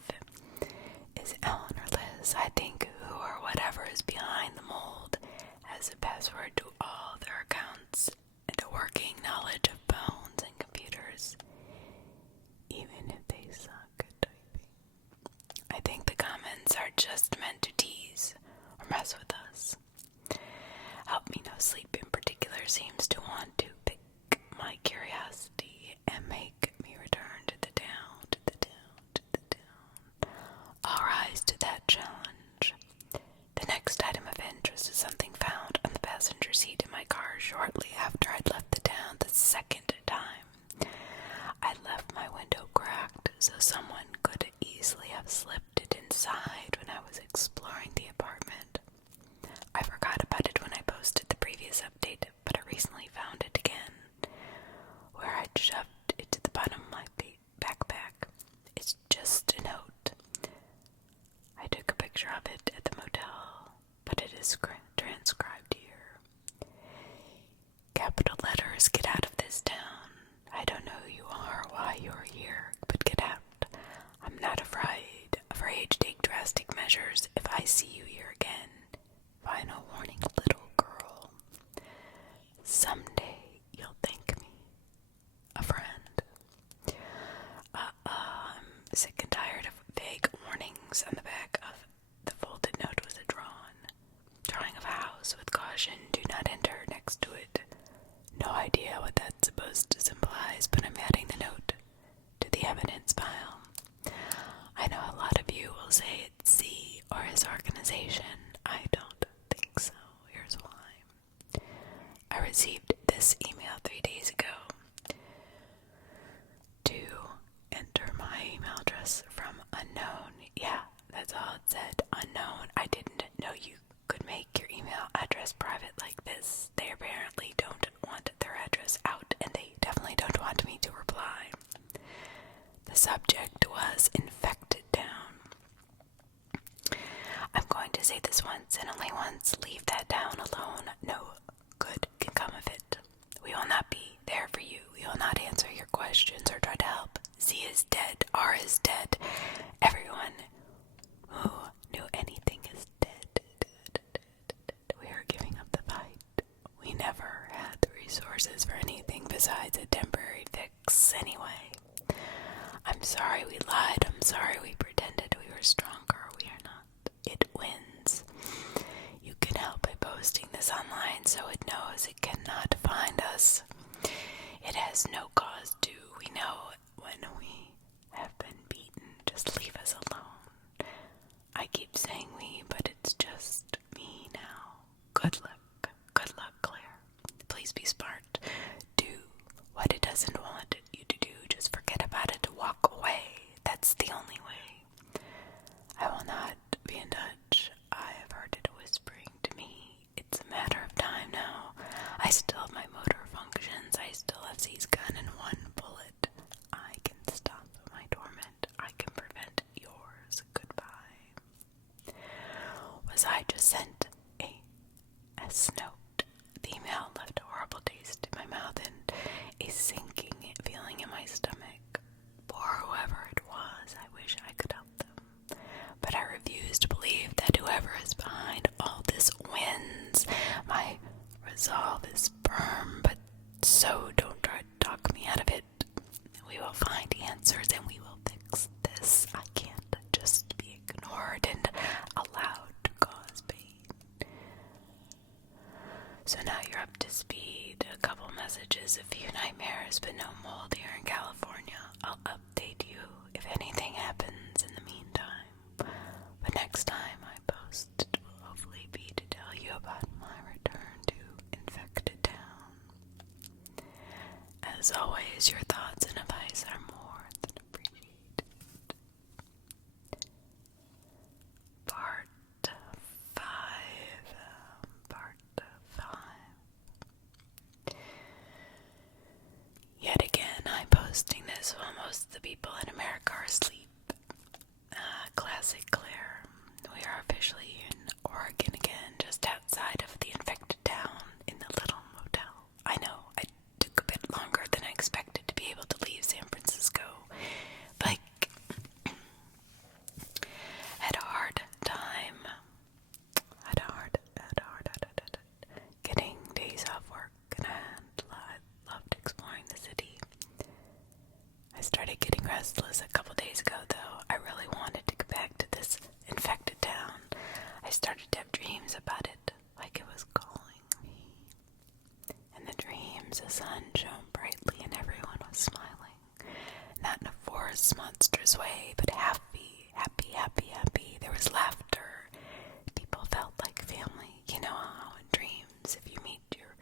is Ellen or Liz. I think who or whatever is behind the mold has a password to all their accounts and a working knowledge of phones and computers, even if they suck at typing. I think the comments are just meant to tease or mess with us. Help me Nosleep in particular seems to want to pick my curiosity and make me return to the town, to the town, to the town. I'll rise to that challenge. The next item of interest is something found on the passenger seat in my car shortly after I'd left the town the second time. I left my window cracked so someone could easily have slipped it inside when I was exploring the apartment. I forgot about it when I posted the previous update, but I recently found it again, where I'd shoved it to the bottom of my backpack. It's just a note. I took a picture of it at the motel, but it is transcribed here. Capital letters, get out of this town. I don't know who you are or why you're here, but get out. I'm not afraid to take drastic measures if I see you here again. Final warning, little girl. Someday you'll thank me. A friend. I'm sick and tired of vague warnings on the back of the folded note was a drawing of a house with caution, do not enter next to it. No idea what that's supposed to symbolize, but I'm adding the note to the evidence pile. I know a lot of you will say it's C or his organization. I don't think so. Here's why. I received this email 3 days ago. To enter my email address from unknown. Yeah, that's all it said. Unknown. I didn't know you could make your email address private like this. They apparently don't want their address out, and they definitely don't want me to reply. The subject was infected town. I'm going to say this once and only once. Leave that town alone. No good can come of it. We will not be there for you. We will not answer your questions or try to help. Z is dead. R is dead. Everyone who knew anything is dead. We are giving up the fight. We never had the resources for anything besides a temporary fix anyway. I'm sorry we lied. I'm sorry we pretended we were stronger. We are not. It wins. You can help by posting this online so it knows it cannot find us. It has no cause to. We know when we have been beaten. Just leave us alone. I keep saying we, but it's just me now. Good luck. Good luck, Claire. Please be smart. Do what it doesn't want you to do. Just forget about it. Walk away. That's the only way. I will not be in touch. I have heard it whispering to me. It's a matter of time now. I still have my motor functions. I still have Z's gun and one bullet. I can stop my torment. I can prevent yours. Goodbye. Was I just sent a S note? The email left a horrible taste in my mouth and a sinking feeling in my stomach. For whoever it was, I wish I could help them. But I refuse to believe that whoever is behind all happy. There was laughter. People felt like family. You know how in dreams, if you meet your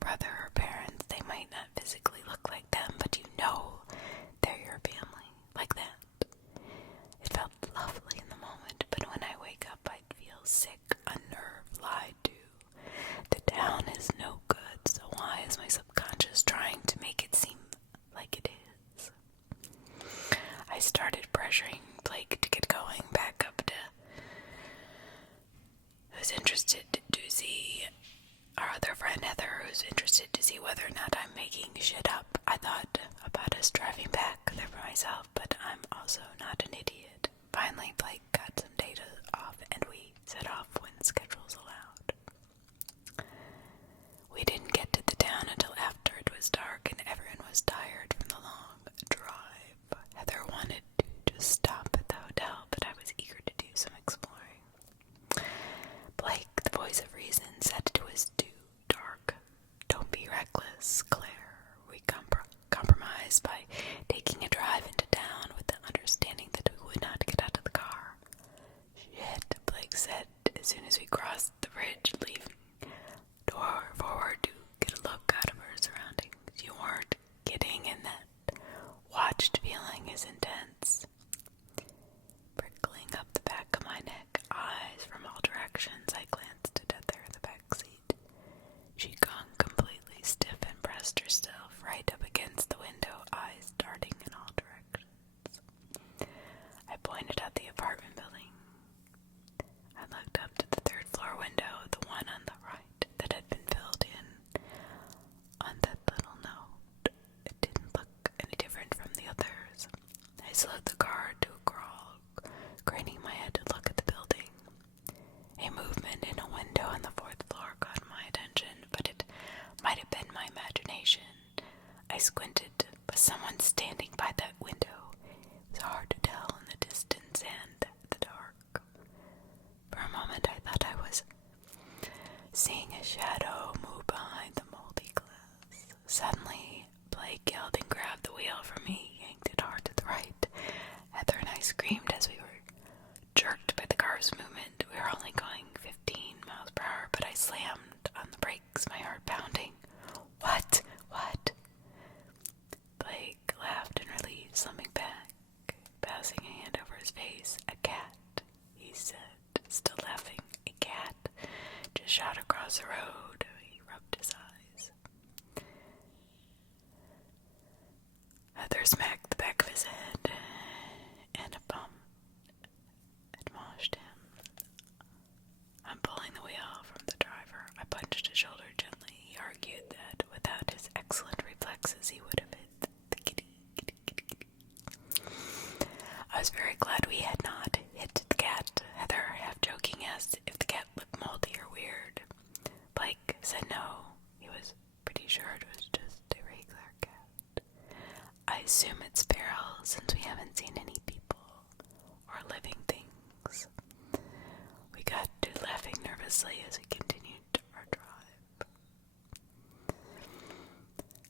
brother or parents, they might not physically look like them, but you know they're your family, like that. It felt lovely in the moment, but when I wake up, I'd feel sick, unnerved, lied to. The town is no good, so why is my subconscious trying to make it seem like it is? I started pressuring Blake to get going back up to who's interested to see our other friend Heather, who's interested to see whether or not I'm making shit up. I thought about us driving back there for myself, but I'm also not an idiot. Finally, Blake got some data off, and we set off when schedules allowed. We didn't get to the town until after it was dark, and everyone was tired from the long drive. Heather wanted to just stop at the hotel, but I was eager to do some exploring. Blake, the voice of reason, said it was too dark. Don't be reckless, Claire. We compromised by taking a drive into town with the understanding that we would not get out of the car. Shit, Blake said as soon as we crossed the bridge, leaving door forward to get a look out of our surroundings. You weren't kidding, and that watched feeling is intense. Prickling up the back of my neck, eyes from all directions, I glanced at Heather in the back seat. She'd gone completely stiff and pressed herself right up against the window, eyes darting in all directions. I pointed out the apartment building. I looked up to the third floor window, the one on the right that had been filled in on that little note. It didn't look any different from the others. I slowed the car to a crawl, craning my head to look at the building. A movement in a window on the fourth floor caught my attention, but it might have been my imagination. I squinted, but someone standing by that window. It was hard to tell in the distance and the dark. For a moment I thought I was seeing a shadow move behind the moldy glass. Suddenly, Blake yelled and grabbed the wheel from me, yanked it hard to the right. Heather and I screamed as we were jerked by the car's movement. We were only going 15 miles per hour, but I slammed on the brakes, my heart pounding. What? Blake laughed in relief, slumping back, passing a hand over his face. A cat, he said, still laughing. A cat just shot across the road. He rubbed his eyes. Heather smacked the back of his head, and a bump admonished him. I'm pulling the wheel from the driver. I punched his shoulder gently. He argued that without his excellent reflexes, he would have hit the kitty. I was very glad we had not hit the cat. Heather, half joking, asked if the cat looked moldy or weird. Blake said no. He was pretty sure it was just a regular cat. I assume it's feral since we haven't seen any people or living things. We got to laughing nervously as we continued our drive.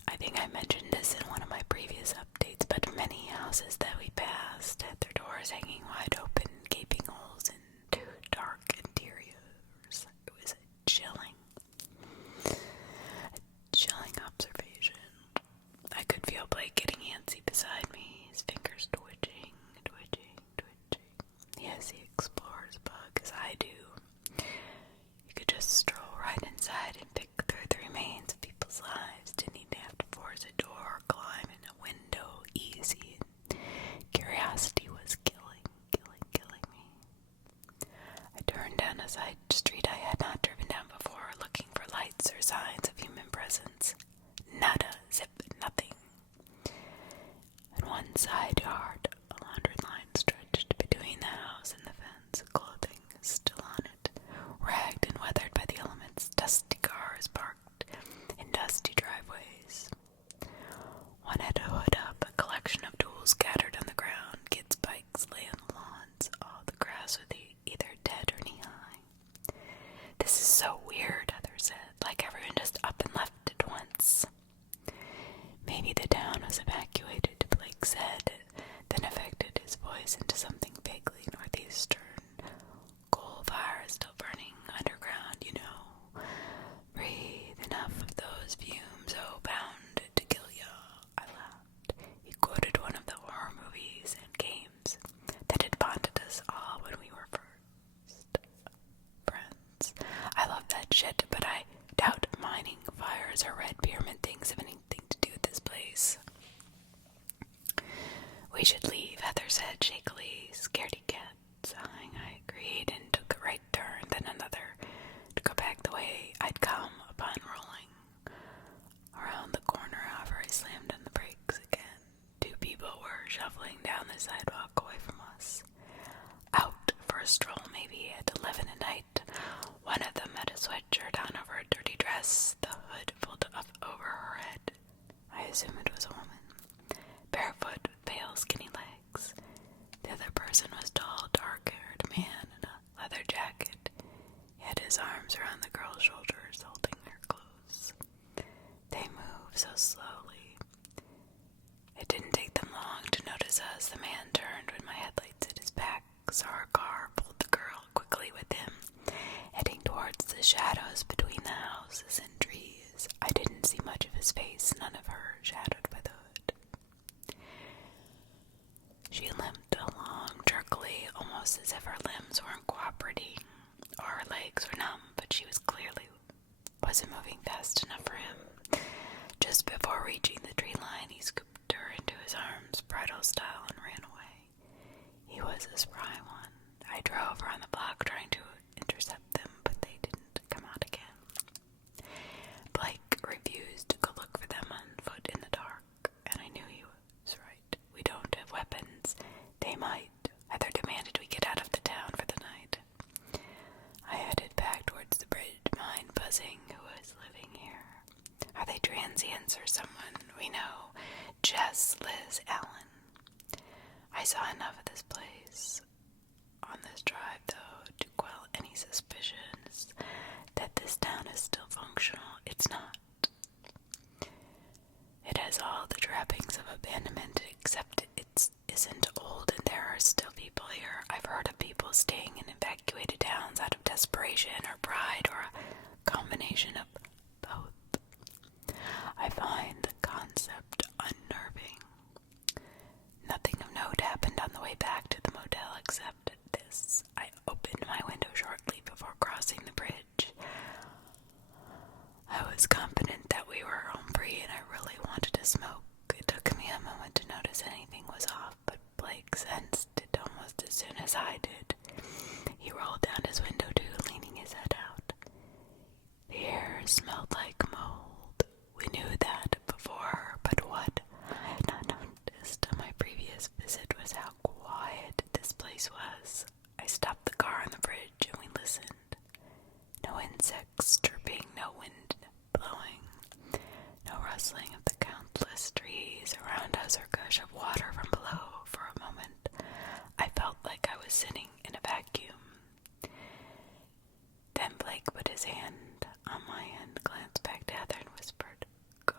I think I mentioned this in one of my previous updates, but many houses that we passed had their doors hanging wide open, gaping holes into dark interiors. It was a chilling observation. I could feel Blake getting antsy beside me, his fingers twitching. He has the explorer's bug, as I do. You could just stroll right inside and pick through the remains of people's lives. Didn't even have to force a door or climb in a window. Easy. Curiosity was killing me. I turned down a side street I had not driven down before, looking for lights or signs of human presence. Nada, zip, nothing. In one side yard, a laundry line stretched between the house and the fence, clothing still on it, ragged and weathered by the elements, dusty cars parked in dusty driveways. One had a hood up, a collection of tools scattered on the ground, kids' bikes lay on the lawns, all the grass was either dead or knee-high. This is so weird, Heather said, like everyone just up and left at once. Maybe the town was evacuated, Blake said. something vaguely northeastern. Coal fire still burning underground, you know. Breathe enough of those fumes, oh, bound to kill ya. I laughed. He quoted one of the horror movies and games that had bonded us all when we were first friends. I love that shit, but I doubt mining fires or red pyramid things have anything to do with this place. We should leave, Heather said shakily. Scaredy cat. Sighing, I agreed and took a right turn, then another, to go back the way I'd come upon rolling. Around the corner, however, I slammed on the brakes again. Two people were shuffling down the sidewalk away from us. Out for a stroll maybe at 11 at night. One of them had a sweatshirt on over a dirty dress, the hood pulled up over her head. I assume it was a woman. Barefoot with pale, skinny legs. The other person was tall, dark-haired man in a leather jacket. He had his arms around the girl's shoulders, holding her close. They moved so slowly. It didn't take them long to notice us. The man turned when my headlights hit his back, saw our car, pulled the girl quickly with him, heading towards the shadows between the houses and trees. I didn't see much of his face, none of her shadowed by the hood. She limped along jerkily, almost as if her limbs weren't cooperating, or her legs were numb, but she wasn't moving fast enough for him. Just before reaching the tree line, he scooped her into his arms, bridal style, and ran away. He was a spry one. I drove around the block trying to intercept them, but they didn't come out again. Blake refused to go look for them on foot in the dark, and I knew he was right. We don't have weapons. They might. Heather demanded we get out of the town for the night. I headed back towards the bridge, mind buzzing. Who is living here? Are they transients or someone we know? Jess, Liz, Ellen. I saw enough of this place on this drive, though, to quell any suspicions that this town is still functional. It's not. It has all the trappings of abandonment, except it isn't old and there are still people here. I've heard of people staying in evacuated towns out of desperation or pride or a combination of both. I find the concept unnerving. Nothing of note happened on the way back to the motel except this. I opened my window shortly before crossing the bridge. I was confident that we were home free and I really wanted to smoke. It took me a moment to notice anything was off, but Blake sensed it almost as soon as I did. He rolled down his window too, leaning his head out. The air smelled like mold. We knew that before, but what I had not noticed on my previous visit was how quiet this place was. I stopped the car on the bridge and we listened. No insects chirping, no wind blowing, no rustling of the countless trees around us or gush of water from below. For a moment, I felt like I was sitting in a vacuum. Then Blake put his hand on my hand, glanced back to Heather and whispered, "Go,"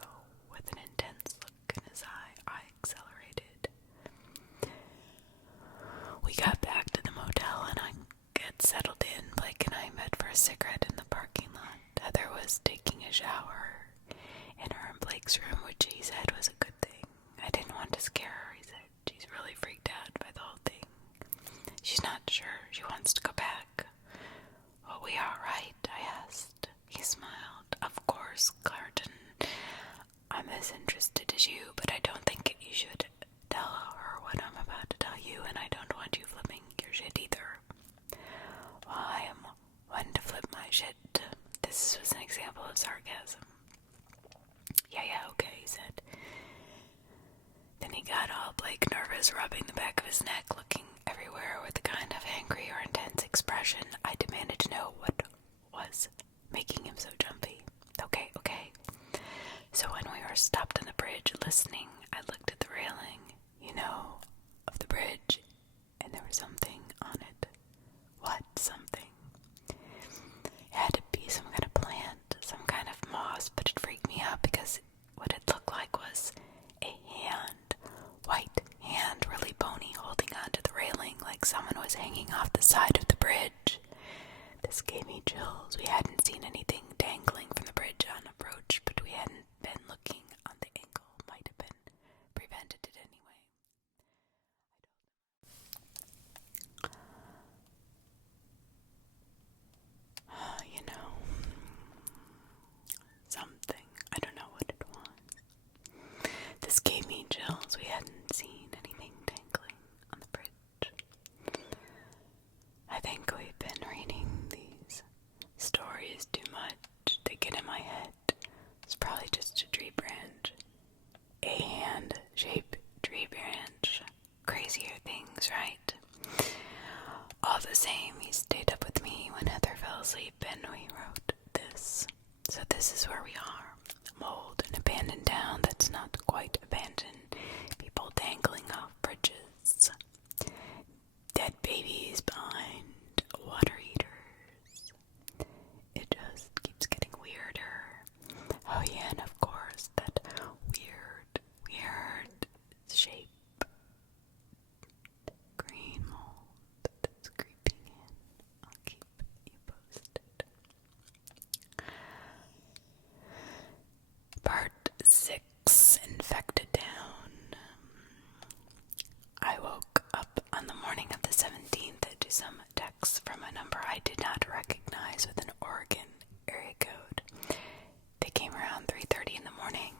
with an intense look in his eye. I accelerated. We got back to the motel and I got settled in. Blake and I met for a cigarette in the parking lot. Heather was taking a shower in her and Blake's room, which he said was a good thing. I didn't want to scare her, he said. She's really freaked out by the whole thing. She's not sure she wants to go back. Well, we are, right? I asked. He smiled. Of course, Clarendon. I'm as interested as you, but I don't think you should tell her what I'm about to tell you, and I don't want you flipping your shit either. Well, I am one to flip my shit. This was an example of sarcasm. Yeah, okay, he said. Then he got all Blake nervous, rubbing the back of his neck, looking everywhere with a kind of angry or intense like someone was hanging off the side of the bridge. This gave me chills. We hadn't seen anything dangling from the bridge on approach, but we hadn't been looking on the angle. Might have been prevented it anyway. You know, something. I don't know what it was. This gave me chills. We hadn't seen anything dangling on the bridge. I think we've been reading these stories too much to get in my head. It's probably just a tree branch. A hand-shaped tree branch. Crazier things, right? All the same, he stayed up with me when Heather fell asleep and we wrote this. So this is where we are. Mold, an abandoned town that's not quite abandoned. People dangling off bridges. Dead babies behind water heaters. It just keeps getting weirder. Oh yeah, and of course, that weird shape. Green mold that's creeping in. I'll keep you posted. Part 6, Infected Town. I woke up on the morning of the 17th to some texts from a number I did not recognize with an Oregon area code. They came around 3:30 in the morning.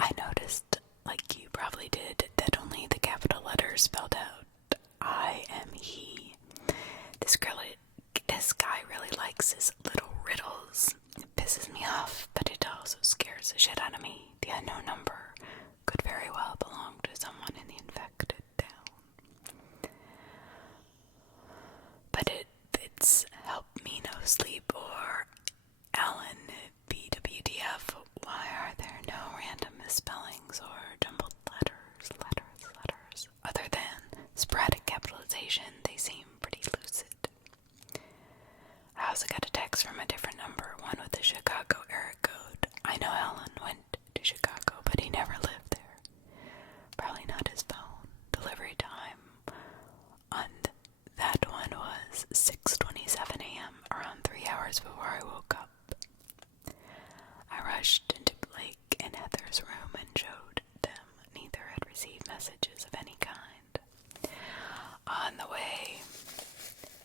I noticed, like you probably did, that only the capital letters spelled out I am he. This guy really likes his little riddles. It pisses me off, but it also scares the shit out of me. The unknown number could very well belong to someone in the infected town. But it's Help Me Nosleep or Alan BWDF. Why are there no random misspellings or jumbled letters? Other than sporadic capitalization, they seem pretty lucid. I also got a text from a different number, one with a Chicago area code. I know Alan went to Chicago, but he never lived there. Probably not his phone. Delivery time on that one was 6:27 a.m., around 3 hours before I woke up. I rushed into Blake and Heather's room and showed them neither had received messages of any kind. On the way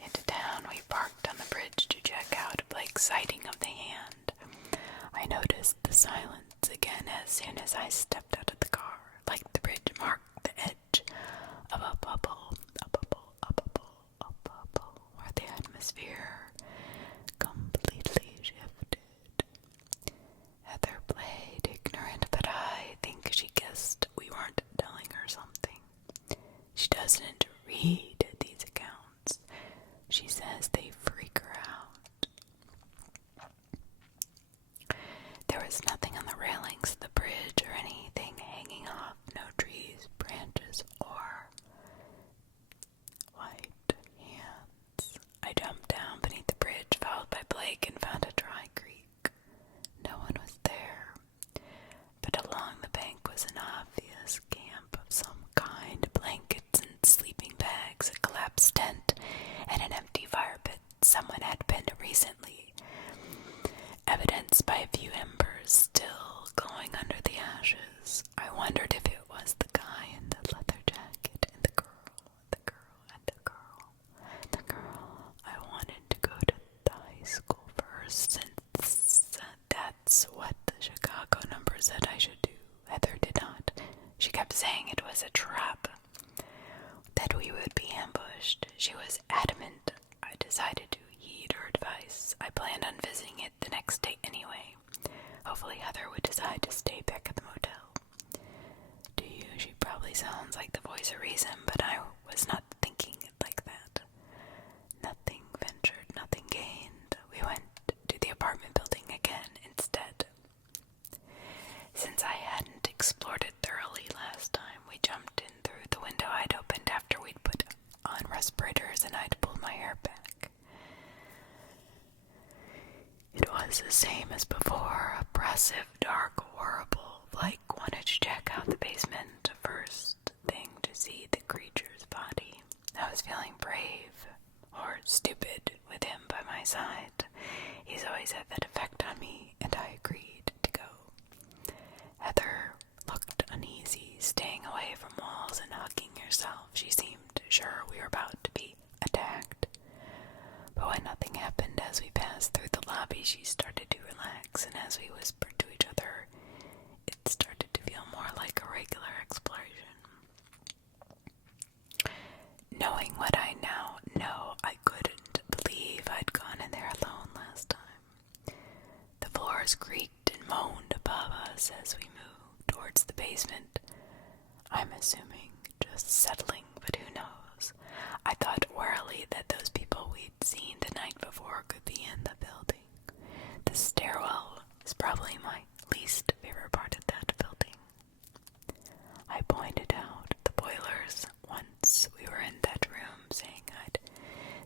into town, we parked on the bridge to check out Blake's sighting of the hand. I noticed the silence again as soon as I stepped out of the car, like the bridge marked the edge of a bubble, where the atmosphere completely shifted. Heather played ignorant, but I think she guessed we weren't telling her something. She doesn't read these accounts. She says they freak her out. There was nothing on the railings of the bridge or anything hanging off, no trees, branches, or white hands. I jumped down beneath the bridge, followed by Blake, and found a dry creek. No one was there, but along the bank was an obvious camp of some kind, blankets and sleeping bags, a collapsed tent, and an empty fire pit. Someone had been recently, evidenced by a few embers still glowing under the ashes. I wondered if it was the guy in the leather jacket and the girl. I wanted to go to the high school first, since that's what the Chicago number said I should do. Heather did not. She kept saying it was a trap, that we would be ambushed. She was adamant. I decided to heed her advice. I planned on visiting it the next day anyway. Hopefully Heather would decide to stay back at the motel. To you, she probably sounds like the voice of reason, but I was not thinking it like that. Nothing ventured, nothing gained. We went to the apartment building again instead. Since I hadn't explored it thoroughly last time, we jumped in through the window I'd opened after we'd put on respirators and I'd pulled my hair back. It was the same as before, oppressive, dark, horrible. Blake wanted to check out the basement first thing to see the was feeling brave or stupid with him by my side. He's always had that effect on me, and I agreed to go. Heather looked uneasy, staying away from walls and hugging herself. She seemed sure we were about to be attacked. But when nothing happened as we passed through the lobby, she started to relax, and as we whispered to each other, it started to feel more like a regular exploration. Knowing what I now know, I couldn't believe I'd gone in there alone last time. The floors creaked and moaned above us as we moved towards the basement. I'm assuming just settling, but who knows? I thought warily that those people we'd seen the night before could be in the building. The stairwell is probably my least favorite part of that building. I pointed out the boilers once we were in that room, saying I'd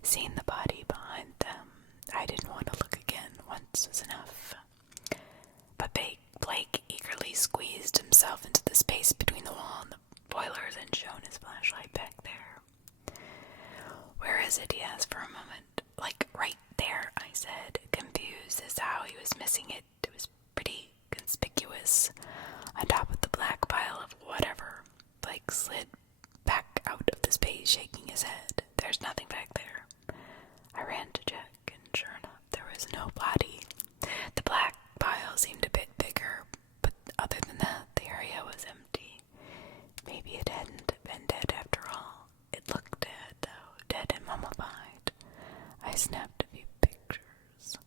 seen the body behind them. I didn't want to look again. Once was enough. But Blake eagerly squeezed himself into the space between the wall and the boilers and shone his flashlight back there. Where is it? He asked for a moment. Like right there, I said, confused as to how he was missing it. It was pretty conspicuous on top of the black pile of whatever. Blake slid back out of the space, shaking his head. There's nothing back there. I ran to check, and sure enough, there was no body. The black pile seemed a bit bigger, but other than that, the area was empty. Maybe it hadn't been dead after all. It looked dead, though, dead and mummified. I snapped a few pictures.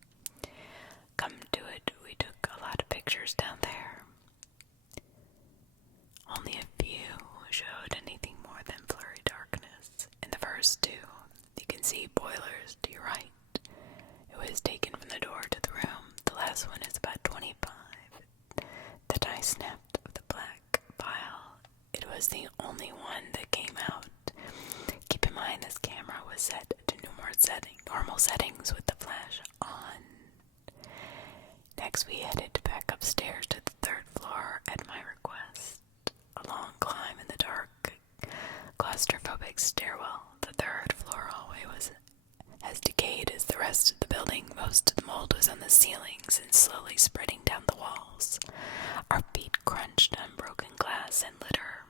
Come to it, we took a lot of pictures down there. Only a few showed anything more than blurry darkness. In the first two, you can see boilers to your right. It was taken from the door to the room. The last one is about 25. That I snapped of the black pile. It was the only one that came out. Keep in mind this camera was set to normal settings with the flash on. Next we headed back upstairs to the third floor at my request. A long climb in the dark, claustrophobic stairwell. The third floor hallway was as decayed as the rest of the building. Most of the mold was on the ceilings and slowly spreading down the walls. Our feet crunched on broken glass and litter.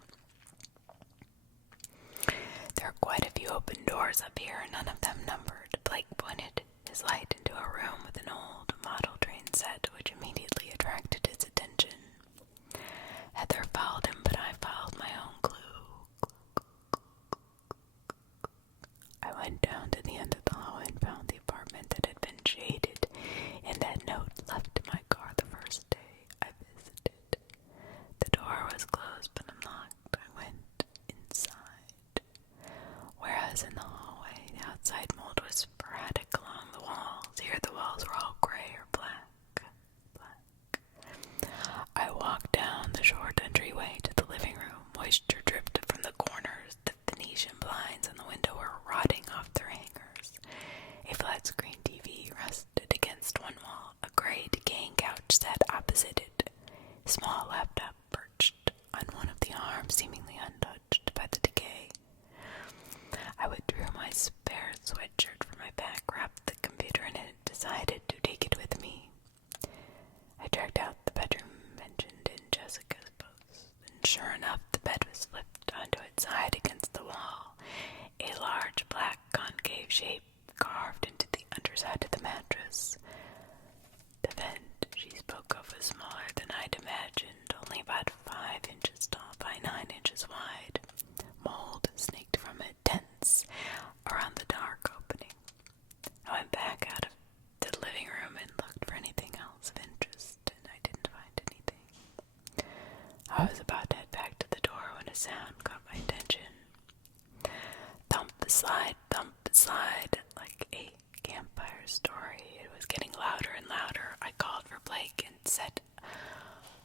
There are quite a few open doors up here, none of them numbered. Blake pointed his light into a room with an old model train set, which immediately attracted his attention. Heather followed him, but I followed my own clue. I went down to the end of the hallway and found the apartment that had been shaded in that note left in my car the first day I visited. The door was closed but unlocked. I went inside. Whereas in the hallway, the outside mold was sporadic along the walls. Here the walls were all gray or black. I walked down the short entryway to the living room. Moisture dripped from the corners. The Venetian blinds on the window were rotting off their hangers. A flat-screen TV rested against one wall. A gray, decaying couch sat opposite it. A small laptop perched on one of the arms, seemingly untouched by the decay. I withdrew my spare sweatshirt from my back, wrapped the computer in it, and decided to take it with me. I dragged out the bedroom mentioned in Jessica's post, and sure enough, the bed was flipped onto its side against the wall. A large black concave shape carved into the underside of the mattress. The vent she spoke of was smaller than I'd imagined, only about 5 inches tall by 9 inches wide. Mold snaked from it, dense around the dark opening. I went back out of the living room and looked for anything else of interest, and I didn't find anything. I was about to head back to the door when a sound caught my attention. Thump, slide, like a campfire story. It was getting louder and louder. I called for Blake and set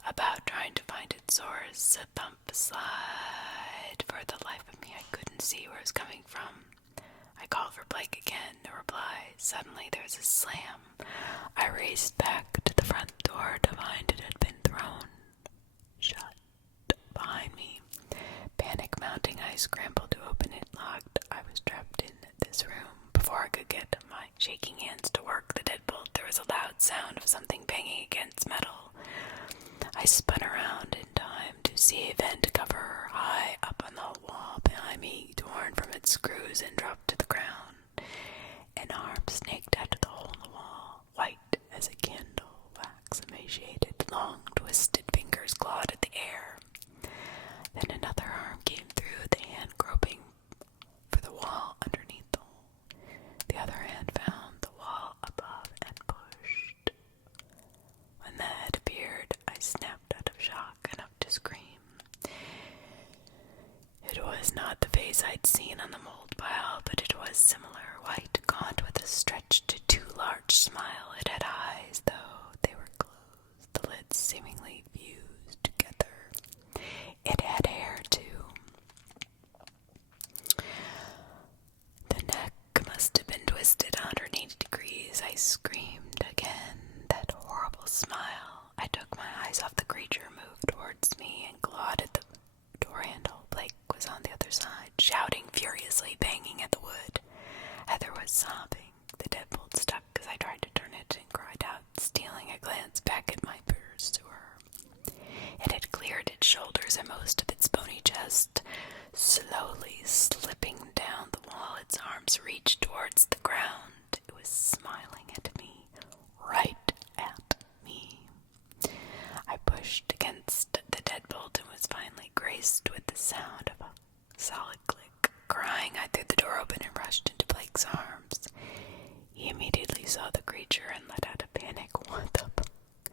about trying to find its source. A thump, slide. For the life of me, I couldn't see where it was coming from. I called for Blake again, no reply. Suddenly there was a slam. I raced back to the front door to find it had been thrown shut behind me. Panic mounting, I scrambled to open it. Locked. I was trapped this room. Before I could get my shaking hands to work the deadbolt, there was a loud sound of something banging against metal. I spun around in time to see a vent cover high up on the wall behind me, torn from its screws and dropped to the ground. An arm snaked out of the hole in the wall, white as a candle, wax emaciated, long twisted fingers clawed at the air. Then another arm came through, the hand groping for the wall underneath the hole. The other hand found the wall above and pushed. When the head appeared, I snapped out of shock, enough to scream. It was not the face I'd seen on the mold pile, but it was similar, white, gaunt, with a stretched, too large smile. It had eyes, though they were closed, the lids seemingly fused together. It had hair, too. The neck must have been twisted 180 degrees. I screamed again. That horrible smile. I took my eyes off the creature, moved towards me, and clawed at the door handle. Blake was on the other side, shouting furiously, banging at the wood. Heather was sobbing. The deadbolt stuck as I tried to turn it and cried out, stealing a glance back at my pursuer. It had cleared its shoulders and most of its bony chest, slowly slipping down the wall. Its arms reached towards the ground. It was smiling at me, right at me. I pushed against the deadbolt and was finally graced with the sound of a solid click. Crying, I threw the door open and rushed into Blake's arms. He immediately saw the creature and let out a panic, "What the fuck?"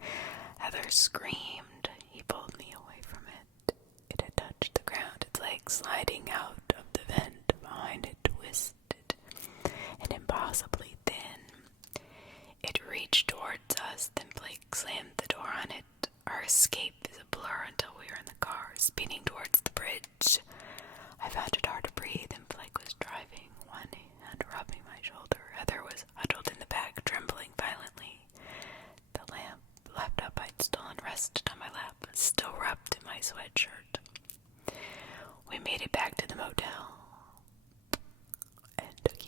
Heather screamed. He pulled me away from it. It had touched the ground, its legs sliding out of the vent behind it, twisted and impossibly thin. It reached towards us, then Blake slammed the door on it. Our escape is a blur until we were in the car, speeding towards the bridge. I found it hard to breathe, and Blake was driving, one hand rubbing my shoulder. Heather was huddled in the back, trembling violently. The laptop I'd stolen rested on my lap, still wrapped in my sweatshirt. We made it back to the motel and took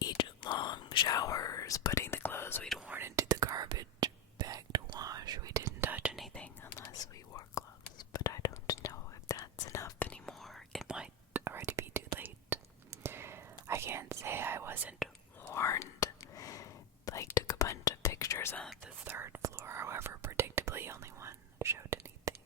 each long showers, putting the clothes we'd worn into the garbage bag to wash. We didn't touch anything unless we wore gloves, but I don't know if that's enough anymore. It might already be too late. I can't say I wasn't warned. Blake took a bunch of pictures on the third floor, however, predictably only one showed anything.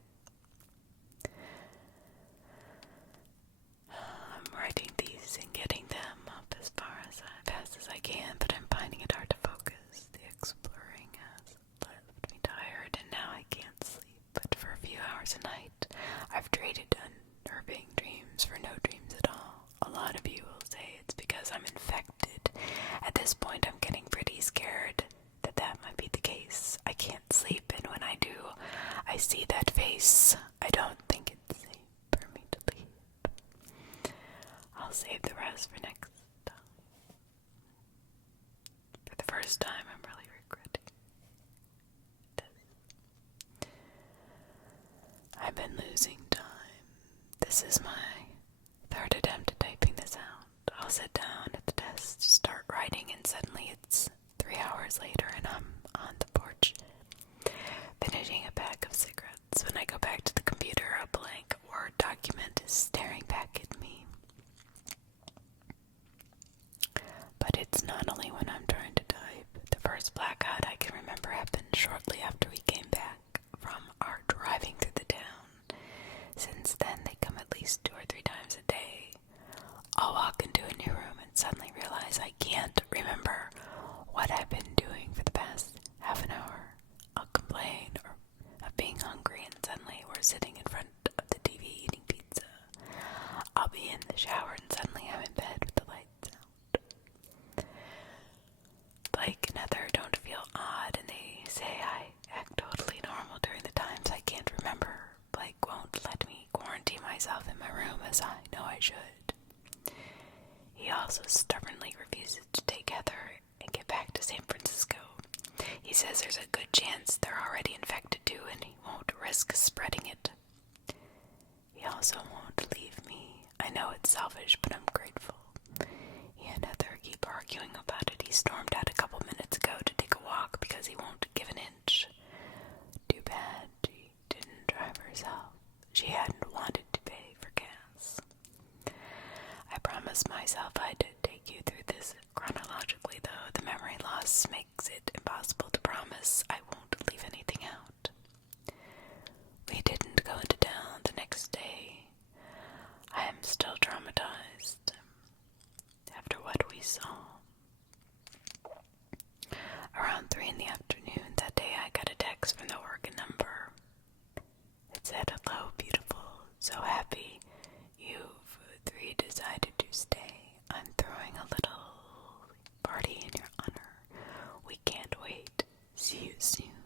I'm writing these and getting them up as fast as I can, but I'm finding it hard to focus. The exploring has left me tired, and now I can't sleep. But for a few hours a night, I've traded unnerving dreams for no dreams at all. A lot of you will say it's because I'm infected. At this point, I'm getting pretty scared that might be the case. I can't sleep, and when I do, I see that face. I don't think it's safe for me to leave. I'll save the rest for next time. For the first time, I'm really regretting this. I've been losing time. This is my third attempt at typing this out. I'll sit down at the desk to start writing, and suddenly it's 3 hours later and I'm on the porch finishing a pack of cigarettes. When I go back to the computer, a blank Word document is staring back at me. But it's not only when I'm trying to type. The first blackout I can remember happened shortly after we came back from our driving through the town. Since then, they come at least 2 or 3 times a day. I'll walk into a new room and suddenly realize I can't remember what I've been doing for the past half an hour. I'll complain of being hungry, and suddenly we're sitting in front of the TV eating pizza. I'll be in the shower, and suddenly I'm in bed with the lights out. Blake and Heather don't feel odd, and they say I act totally normal during the times I can't remember. Blake won't let me quarantine myself in my room as I know I should. He also stubbornly refuses to take Heather and get back to San Francisco. He says there's a good chance they're already infected too, and he won't risk spreading it. He also won't leave me I know it's selfish, but I'm grateful. He and Heather keep arguing about it. He stormed out a couple minutes ago to take a walk because he won't give an inch. Too bad she didn't drive herself. She hadn't wanted to pay for gas. I promised myself I'd take you through this chronologically, though. The memory loss makes it impossible to promise I won't leave anything out. We didn't go into town the next day. I am still traumatized after what we saw. Around 3 in the afternoon that day, I got a text from the Oregon number. It said, "Hello, beautiful. So happy you've 3 decided to stay. I'm throwing a little party in your honor. We can't wait. See you soon."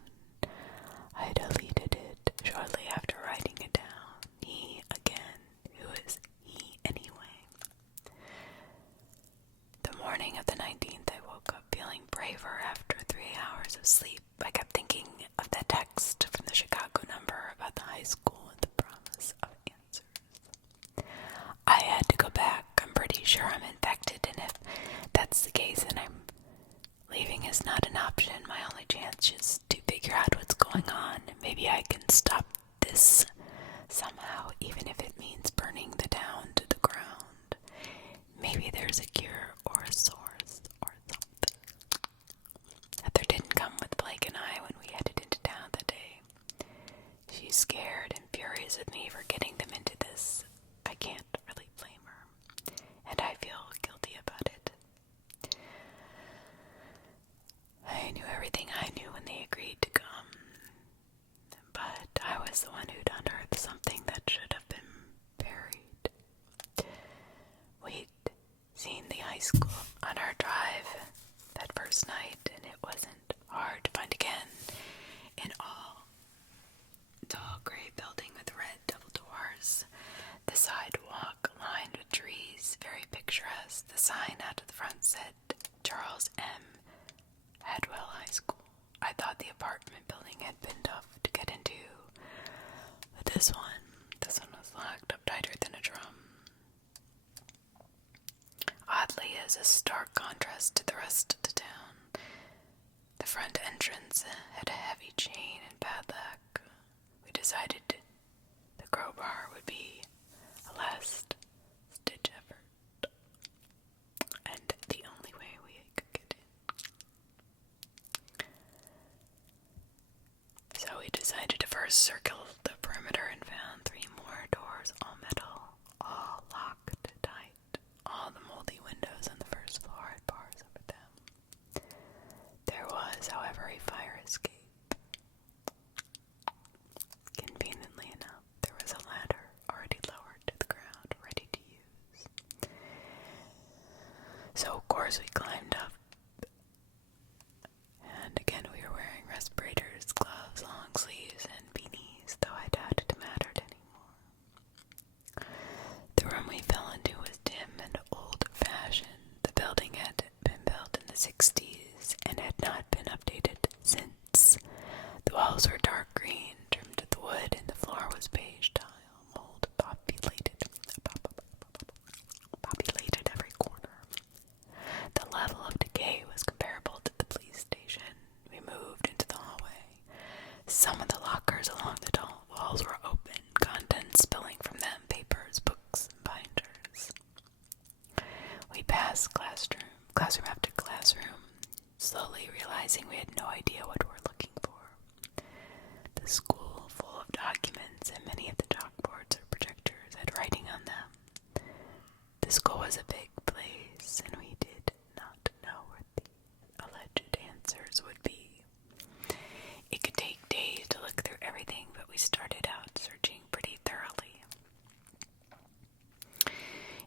I deleted it shortly after writing it down. He again. Who is he anyway? The morning of the 19th, I woke up feeling braver after 3 hours of sleep. I kept thinking of that text from the Chicago number about the high school and the promise of answers. I had to go back. I'm pretty sure I'm infected, and if that's the case, then leaving is not an option. My only chance is to figure out what's going on. Maybe I can stop this somehow, even if it means burning the town to the ground. Maybe there's a cure or a source or something. Heather didn't come with Blake and I when we headed into town that day. She's scared and furious with me for getting them into this. I can't really blame her, and I feel guilty about it. I knew everything I knew when they agreed to come, but I was the one who'd unearthed something that should have been buried. We'd seen the high school on our drive that first night, and it wasn't hard to find again. In all, tall gray building with red double doors, the sidewalk lined with trees, very picturesque. The sign out of the front said Charles M. Hadwell High School. I thought the apartment building had been tough to get into, but this one was locked up tighter than a drum. Oddly, as a stark contrast to the rest of the town, the front entrance had a heavy chain and padlock. We decided the crowbar would be a last-ditch effort, and the only way we could get in. So we decided to first circle the perimeter and found 3 more doors, all metal, all locked tight. All the moldy windows on the first floor had bars over them. There was, however, a fire escape. Conveniently enough, there was a ladder already lowered to the ground, ready to use. So, of course, we climbed up. And again, we were wearing respirators, gloves, long sleeves, and beanies, though I doubt it mattered anymore. The room we fell into was dim and old-fashioned. The building had been built in the 60s and had not been updated since. The walls were dark green, trimmed with wood, and the floor was beige tile, mold populated every corner. The level of decay was comparable to the police station. We moved into the hallway. Some of the lockers along the tall walls were open, contents spilling from them, papers, books, and binders. We passed classroom after classroom, slowly realizing we had no idea what we were looking for. The school full of documents, and many of the chalkboards or projectors had writing on them. The school was a big place, and we did not know where the alleged answers would be. It could take days to look through everything, but we started out searching pretty thoroughly.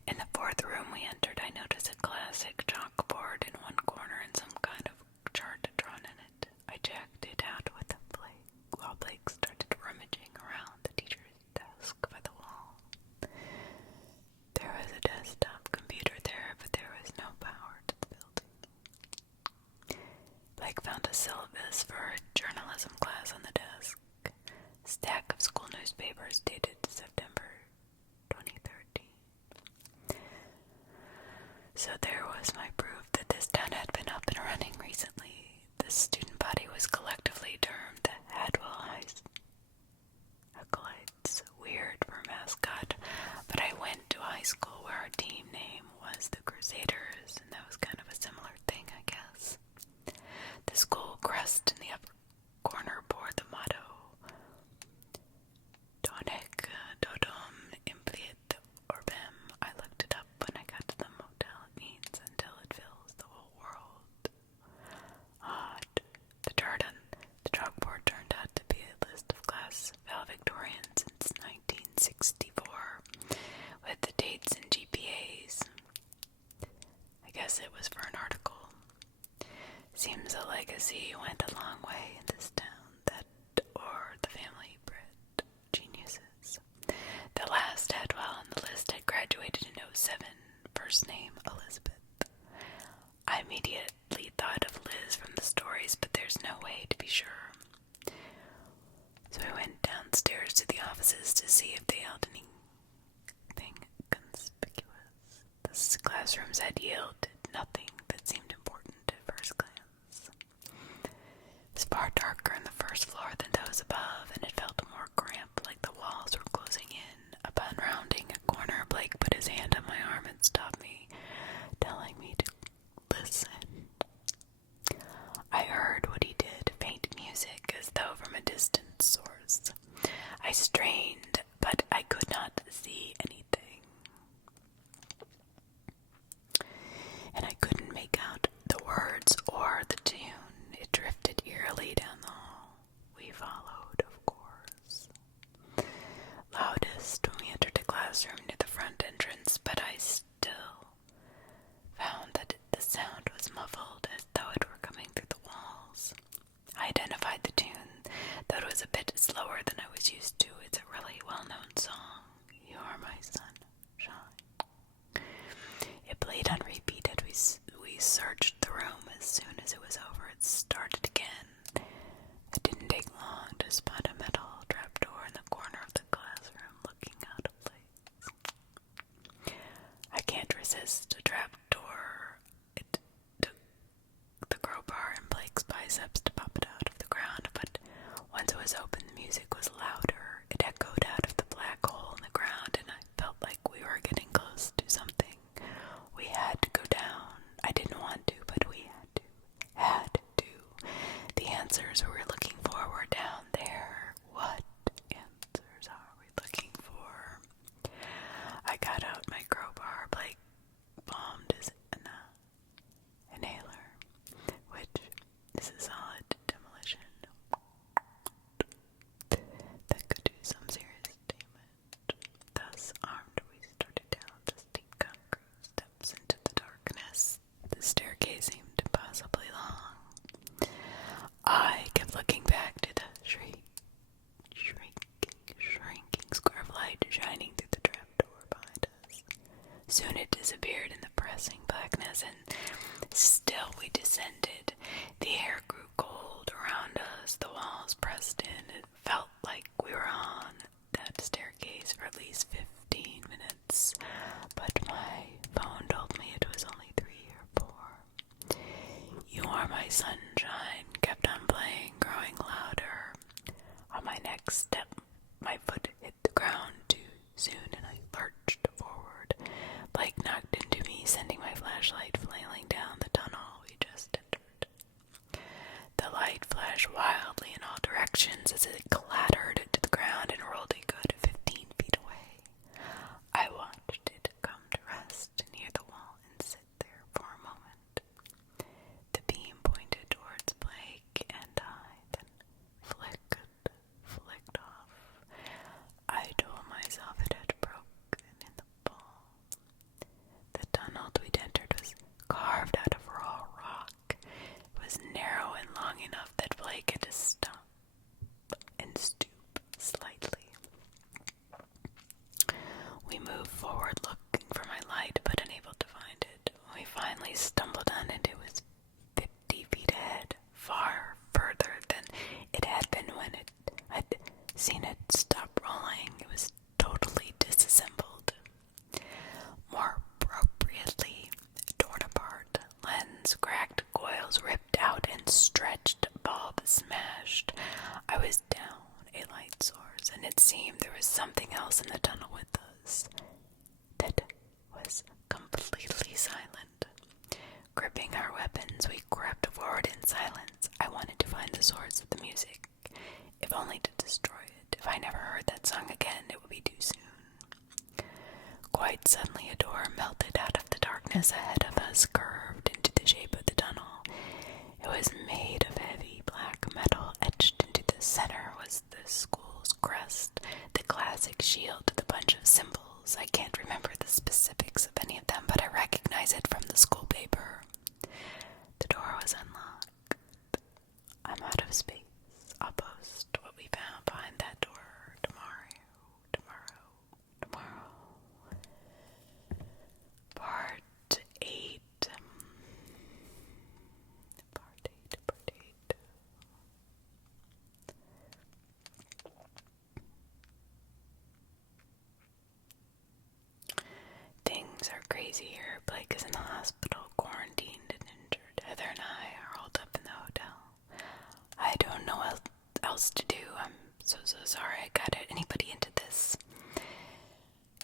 In the 4th room we entered, I noticed a classic chalkboard in one corner and some kind of chart drawn in it. I checked it out with Blake, while Blake started rummaging around the teacher's desk by the wall. There was a desktop computer there, but there was no power to the building. Blake found a syllabus for a journalism class on the desk. A stack of school newspapers dated September 2013. So there was my proof that this town had been up and running recently. The student body was collectively termed the Hadwell Acolytes. Weird for a mascot, but I went to high school where our team name was the Crusaders, and that was kind of a similar thing, I guess. The school crest in the upper corner bore the motto, Donec Dodum Impliet Orbem. I looked it up when I got to the motel. It means until it fills the whole world. Odd. The chart on the chalkboard turned out to be a list of class valedictorians since 1964, with the dates and GPAs. I guess it was for an article. Seems a legacy went a long way in this town, that or the family bred geniuses. The last Hadwell on the list had graduated in '07, first name Elizabeth. I immediately thought of Liz from the stories, but there's no way to be sure. So I went downstairs to the offices to see if they held anything conspicuous. The classrooms had yielded nothing that seemed important at first glance. It was far darker on the first floor than those above, and it felt more cramped, like the walls were closing in. Upon rounding a corner, Blake put his hand on my arm and stopped me, telling me to listen. I heard what he did, faint music, as though from a distant source. I strained, but I could not see anything. And I couldn't make out the words or the tune. It drifted eerily down the hall. We followed, of course. Loudest when we entered the classroom near the front entrance, but I still found that the sound was muffled as though it were coming through the walls. I identified the tune, though it was a bit slower than I was used to. It's a really well-known song, You Are My Sunshine. It played on repeat as we searched the room. As soon as it was over, it started again. It didn't take long to spot a metal trapdoor in the corner of the classroom looking out of place. I can't resist a trapdoor. It took the crowbar in Blake's biceps to pop it out of the ground, but once it was open, the music was louder. It echoed out of the black hole in the ground, and I felt like we were getting close to something. We had to go down. I didn't want to, but we had to. The answers we were looking for were down there. What answers are we looking for? I got out my crowbar. Blake bombed his inhaler, which is a solid demolition that could do some serious damage. Thus armed, we started down the steep concrete steps into the darkness. The staircase seemed impossibly long. I kept looking back to the shrinking square of light shining through the trapdoor behind us. Soon it disappeared in the pressing blackness, and still we descended. The air grew cold around us, the walls pressed in. It felt like we were on that staircase for at least 15 minutes, but my phone told me it was only 3 or 4. You Are My Sunshine kept on playing, growing louder. On my next step, my foot hit the ground too soon, and I lurched forward. Blake knocked into me, sending my flashlight flailing down the tunnel we just entered. The light flashed wildly in all directions as it clattered to the ground and rolled a good 15 feet away. I watched it come to rest near the wall and sit there for a moment. The beam pointed towards Blake and I, then flicked off. I told myself it had broken in the fall. The tunnel we'd entered was carved out of raw rock. It was narrow and long enough that Blake had to stop and stoop slightly. We moved forward looking for my light, but unable to find it. When we finally stumbled on it, it was 50 feet ahead, far further than it had been when I'd seen it stop rolling. It was totally disassembled. More appropriately, forward in silence. I wanted to find the source of the music, if only to destroy it. If I never heard that song again, it would be too soon. Quite suddenly, a door melted out of the darkness ahead of us, curved into the shape of the tunnel. It was made of heavy black metal. Etched into the center was the school's crest, the classic shield with a bunch of symbols. I can't remember the specifics of any of them, but I recognize it from the school paper. The door was unlocked. I'm out of space. I'll post what we found behind that door tomorrow. Part 8. Things are crazy here. Blake is in the hospital, quarantined and injured. Heather and I are holed up in the hotel. I don't know what else to do. I'm so sorry I got anybody into this.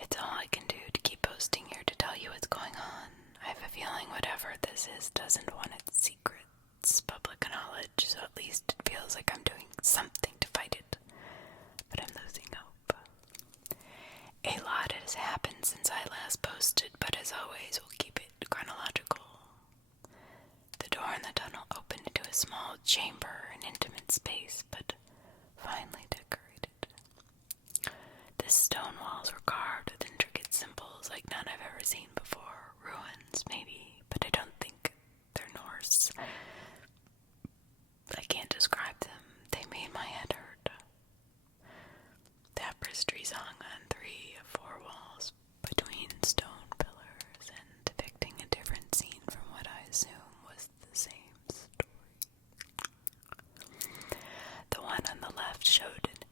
It's all I can do to keep posting here to tell you what's going on. I have a feeling whatever this is doesn't want its secrets public knowledge, so at least it feels like I'm doing something to fight it. But I'm losing hope. A lot has happened since I last posted, but as always, we'll keep it chronological. The door in the tunnel opened into a small chamber, an intimate space, but finely decorated. The stone walls were carved with intricate symbols like none I've ever seen before. Ruins, maybe, but I don't think they're Norse. I can't describe them. They made my head hurt. Tapestries hung on 3 of 4 walls between stone pillars and depicting a different scene from what I assume was the same story. The one on the left showed an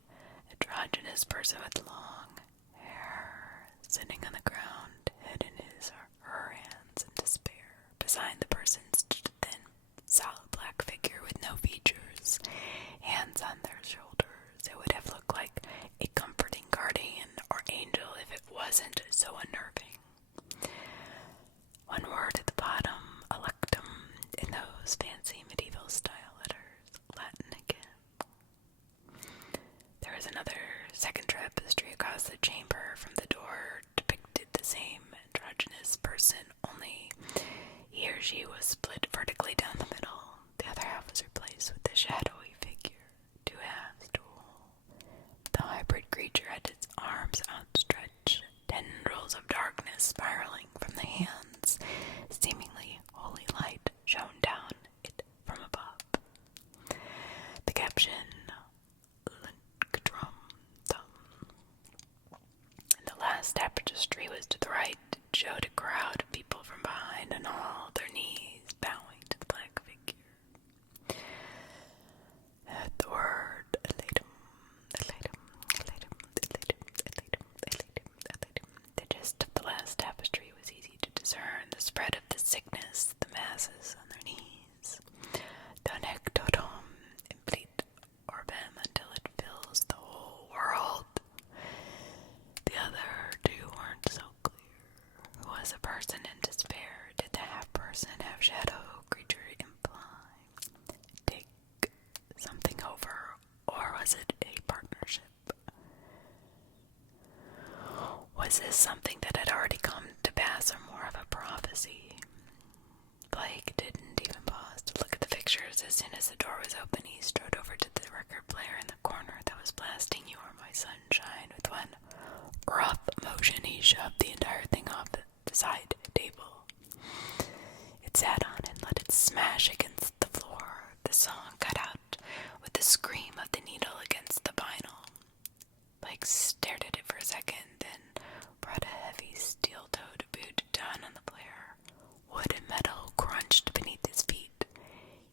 androgynous person with long hair sitting on the ground, head in his or her hands in despair. Beside the person stood a thin, solid black figure with no features, hands on their shoulders. It would have looked like a comforting guardian or angel if it wasn't so unnerving. One word at the bottom, electum, in those fancy medieval style letters, Latin again. There was another second tapestry across the chamber from the door, depicted the same androgynous person, only he or she was split vertically down the middle. The other half was replaced with a shadowy figure, 2 halves to a whole. The hybrid creature had its arms outstretched, tendrils of darkness spiraling from the hands. Seemingly holy light shone down it from above. The caption, Linkdrum Thumb. And the last tapestry was to the right. It showed a crowd of people from behind and all their knees bowing to the black figure. At the word Elatum, the gist of the last tapestry was easy to discern. The spread of the sickness, the masses on their knees. Donec totum implit orbem until it fills the whole world. The other 2 weren't so clear. Who was a person in despair? Did the half-person, half-shadow creature imply take something over, or was it a partnership? Was this something that had already come to pass, or more of a prophecy? Blake didn't even pause to look at the pictures. As soon as the door was open, he strode over to the record player in the corner that was blasting You Are My Sunshine. With one rough motion, he shoved the entire thing off the side table. It sat on and let it smash against the floor. The song cut out with the scream of the needle against the vinyl. Blake stared at it for a second, then brought a heavy steel-toed boot down on the player. Wood and metal crunched beneath his feet.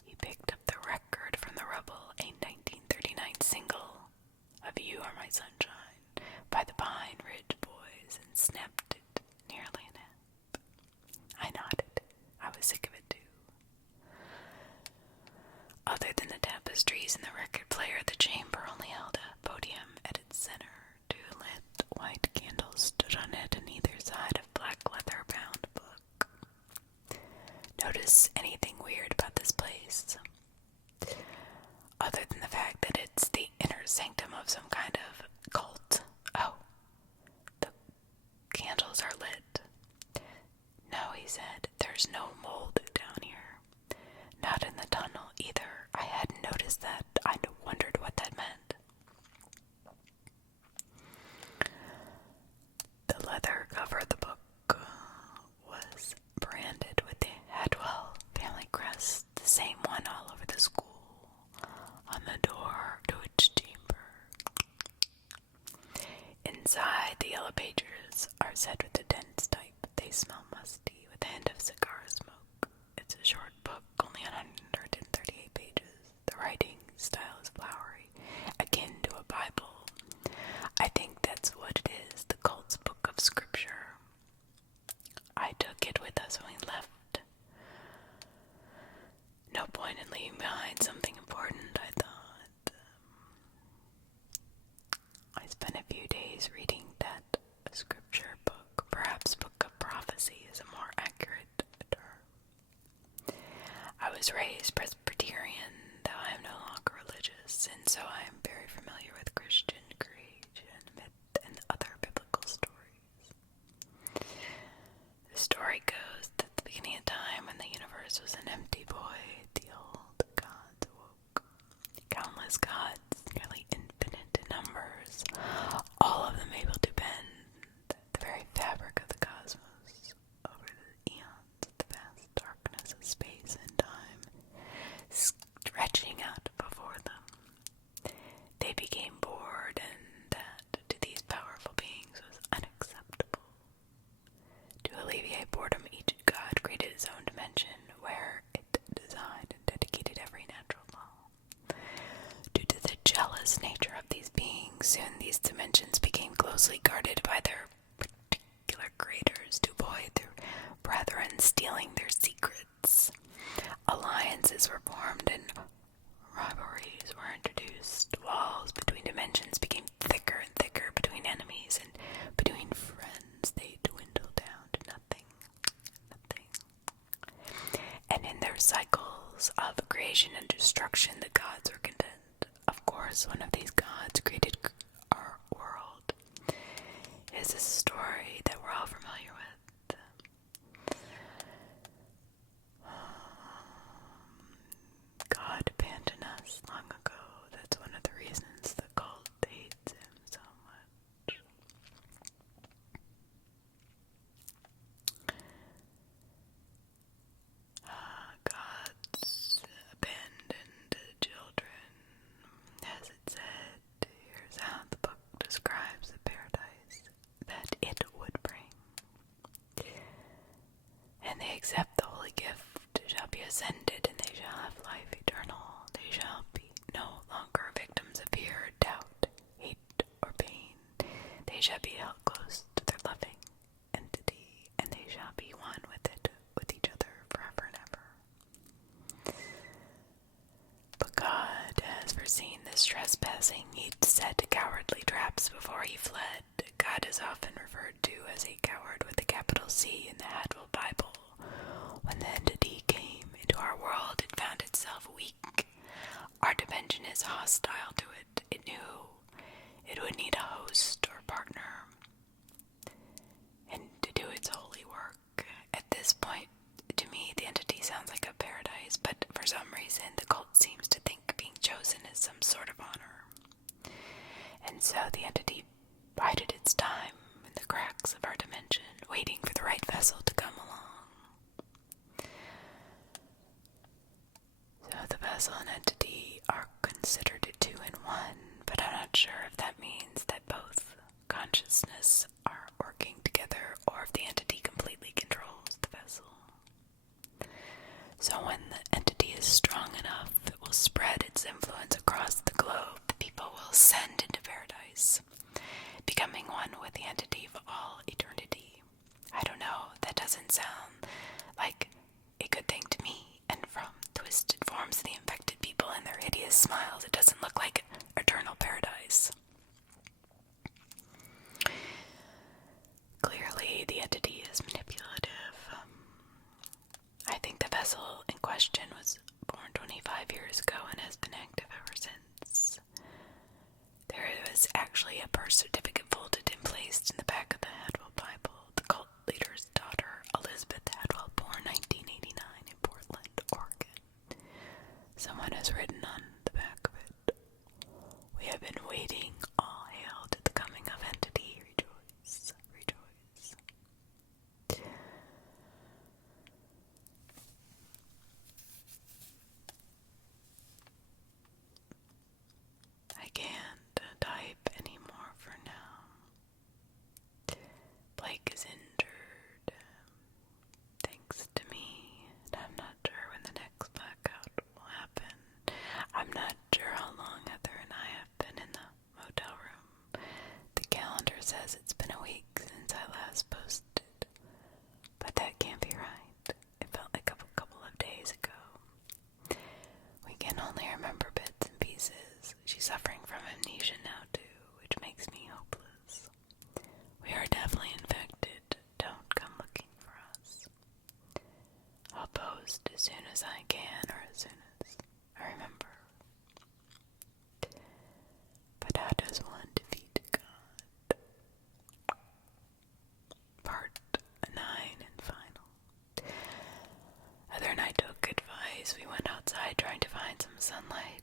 He picked up the record from the rubble, a 1939 single of You Are My Sunshine by the Pine Ridge Boys, and snapped it near are said with a dense type. They smell musty, with a hint of cigar smoke. It's a short book, only 138 pages. The writing style is flowery, akin to a Bible. I think that's what it is, the cult's book of scripture. I took it with us when we left. No point in leaving behind something important, I thought. I spent a few days reading that scripture book. Perhaps book of prophecy is a more accurate term. I was raised Presbyterian, though I am no longer religious, and so I am very familiar with Christian creation, myth, and other biblical stories. The story goes that at the beginning of time, when the universe was an empty void, the old gods awoke. Countless gods, nearly infinite in numbers, all of them able to bend the very fabric of the cosmos over the eons of the vast darkness of space and time, stretching out before them. They became bored, and that to these powerful beings was unacceptable. To alleviate boredom, each god created his own dimension where it designed and dedicated every natural law. Due to the jealous nature of these beings, soon these dimensions became closely guarded by their particular creators to avoid their brethren stealing their secrets. Alliances were formed and rivalries were introduced. Walls between dimensions became thicker and thicker between enemies, and between friends they dwindled down to nothing. And in their cycles of creation and destruction, the gods were content. Of course, one of these gods created our world. It is a story that we're all familiar with. God abandoned us long ago. That's one of the reasons the cult hates him so much. Gods abandoned children. As it said, here's how the book describes the paradise that it would bring. And they accept the holy gift, shall be ascended, and they shall have life eternal. They shall be no longer victims of fear, doubt, hate, or pain. They shall be held close to their loving entity, and they shall be one with it, with each other, forever and ever. But God has foreseen this trespassing. He set cowardly traps before he fled. God is often referred to as a coward with a capital C in the Hadwell Bible. When the entity came into our world, it found itself weak. Our dimension is hostile to it. It knew it would need a host or partner, and to do its holy work. At this point, to me, the entity sounds like a paradise, but for some reason, the cult seems to think being chosen is some sort of honor. And so the entity bided its time in the cracks of our dimension, waiting for the right vessel to come along. So the vessel and entity are considered two in one, but I'm not sure if that means that both consciousness are working together or if the entity completely controls the vessel. So when the entity is strong enough, it will spread its influence across the globe. The people will ascend into paradise, becoming one with the entity for all eternity. I don't know, that doesn't as I can, or as soon as I remember. But how does one defeat God? Part 9 and final. Other night took advice. We went outside trying to find some sunlight.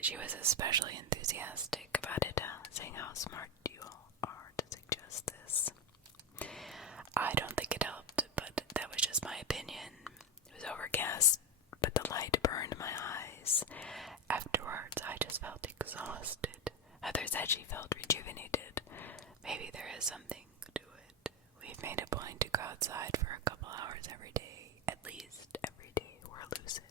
She was especially enthusiastic about it, saying how smart you all are to suggest this. I don't think it helped, but that was just my opinion. It was overcast, but the light burned my eyes. Afterwards, I just felt exhausted. Heather said she felt rejuvenated. Maybe there is something to it. We've made a point to go outside for a couple hours every day, at least every day we're lucid.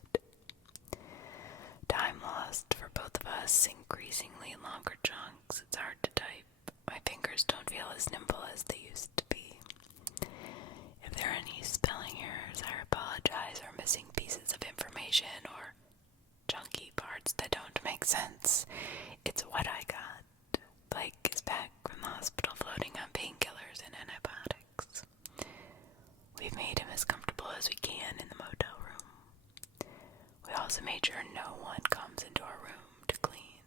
Time lost for both of us, increasingly longer chunks. It's hard to type. My fingers don't feel as nimble as they used to be. If there are any spelling errors, I apologize, or missing pieces of information, or chunky parts that don't make sense. It's what I got. Blake is back from the hospital floating on painkillers and antibiotics. We've made him as comfortable as we can in the motel room. We also made sure no one comes into our room to clean.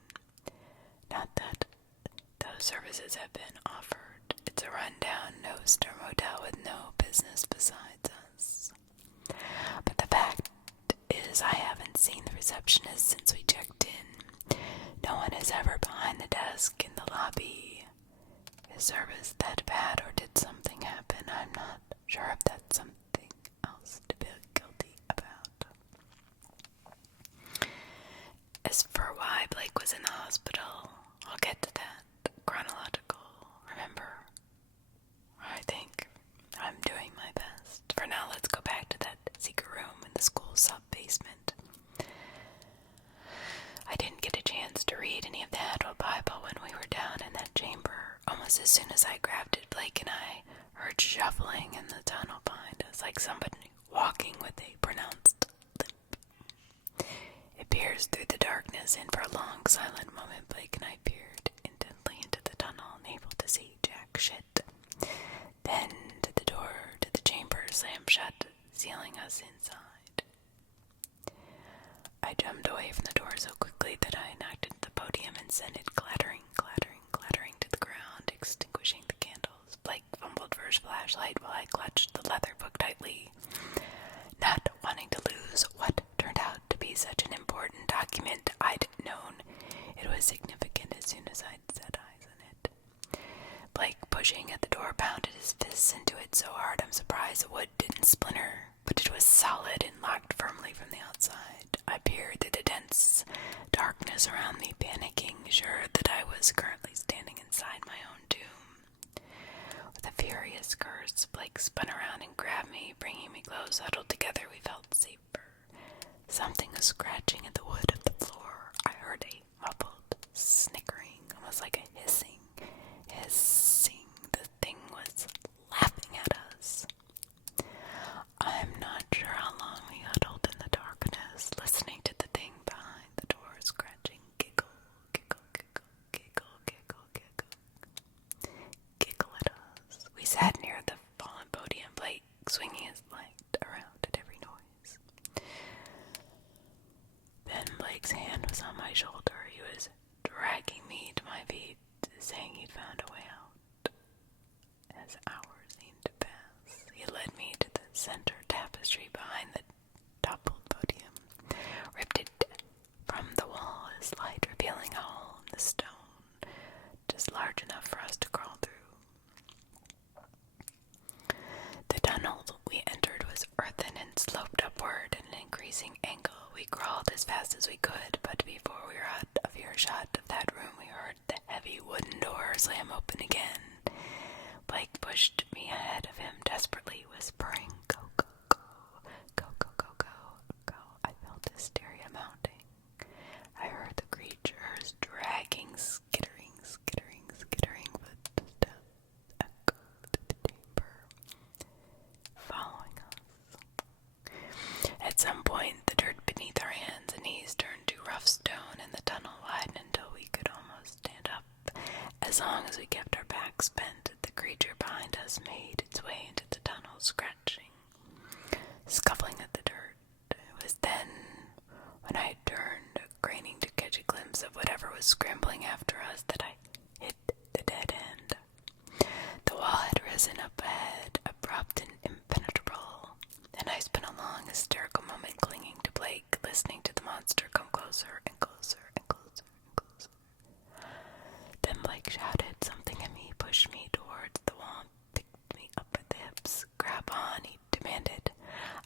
Not that those services have been offered. It's a rundown no-star motel with no business besides us. But the fact is, I haven't seen the receptionist since we checked in. No one is ever behind the desk in the lobby. Is service that bad, or did something happen? I'm not sure if that's something else to feel guilty about. As for why Blake was in the hospital, I'll get to that. Chronological, remember? I think I'm doing my best. For now, let's go back to that secret room in the school sub-basement. I didn't get a chance to read any of the Advent Bible when we were down in that chamber. Almost as soon as I grabbed it, Blake and I heard shuffling in the tunnel behind us, like somebody walking with a pronounced limp. It pierced through the darkness, and for a long, silent moment, Blake and I peered intently into the tunnel, unable to see jack shit. Then the door to the chamber slammed shut, sealing us inside. I jumped away from the door so quickly that I knocked into the podium and sent it clattering to the ground, extinguishing the candles. Blake fumbled for his flashlight while I clutched the leather book tightly, not wanting to lose what turned out to be such an important document. I'd known it was significant as soon as I'd set eyes on it. Blake, pushing at the door, pounded his fists into it so hard I'm surprised the wood didn't splinter, but it was solid and locked firmly from the outside. I peered through the dense darkness around me, panicking, sure that I was currently standing inside my own doom. With a furious curse, Blake spun around and grabbed me, bringing me close. Huddled together, we felt safer. Something was scratching at the wood of the floor. I heard a muffled snickering, almost like a hissing. The thing was laughing at us. I'm not sure how long we huddled in the darkness, listening to the thing behind the door scratching, giggle at us. We sat near the fallen podium, Blake swinging his light around at every noise. Then Blake's hand was on my shoulder. He was dragging me to my feet, saying he'd found a way out. As hours seemed to pass, he led me to the center tapestry behind the toppled podium, ripped it from the wall, his light revealing a hole in the stone, just large enough for us to crawl through. The tunnel we entered was earthen and sloped upward at an increasing angle. We crawled as fast as we could, but before we were out of earshot of that room, we heard the heavy wooden door slam open again. Blake pushed me ahead of him, desperately whispering, "Go, go, go, go, go, go, go, go." I felt hysteria mounting. I heard the creatures dragging, skittering footsteps echo through the chamber, following us. At some point, the dirt beneath our hands and knees turned to rough stone, and the tunnel widened until we could almost stand up. As long as we kept our backs bent, the creature behind us listening to the monster come closer and closer and closer and closer. Then Blake shouted something at me, pushed me towards the wall, picked me up at the hips. Grab on, he demanded.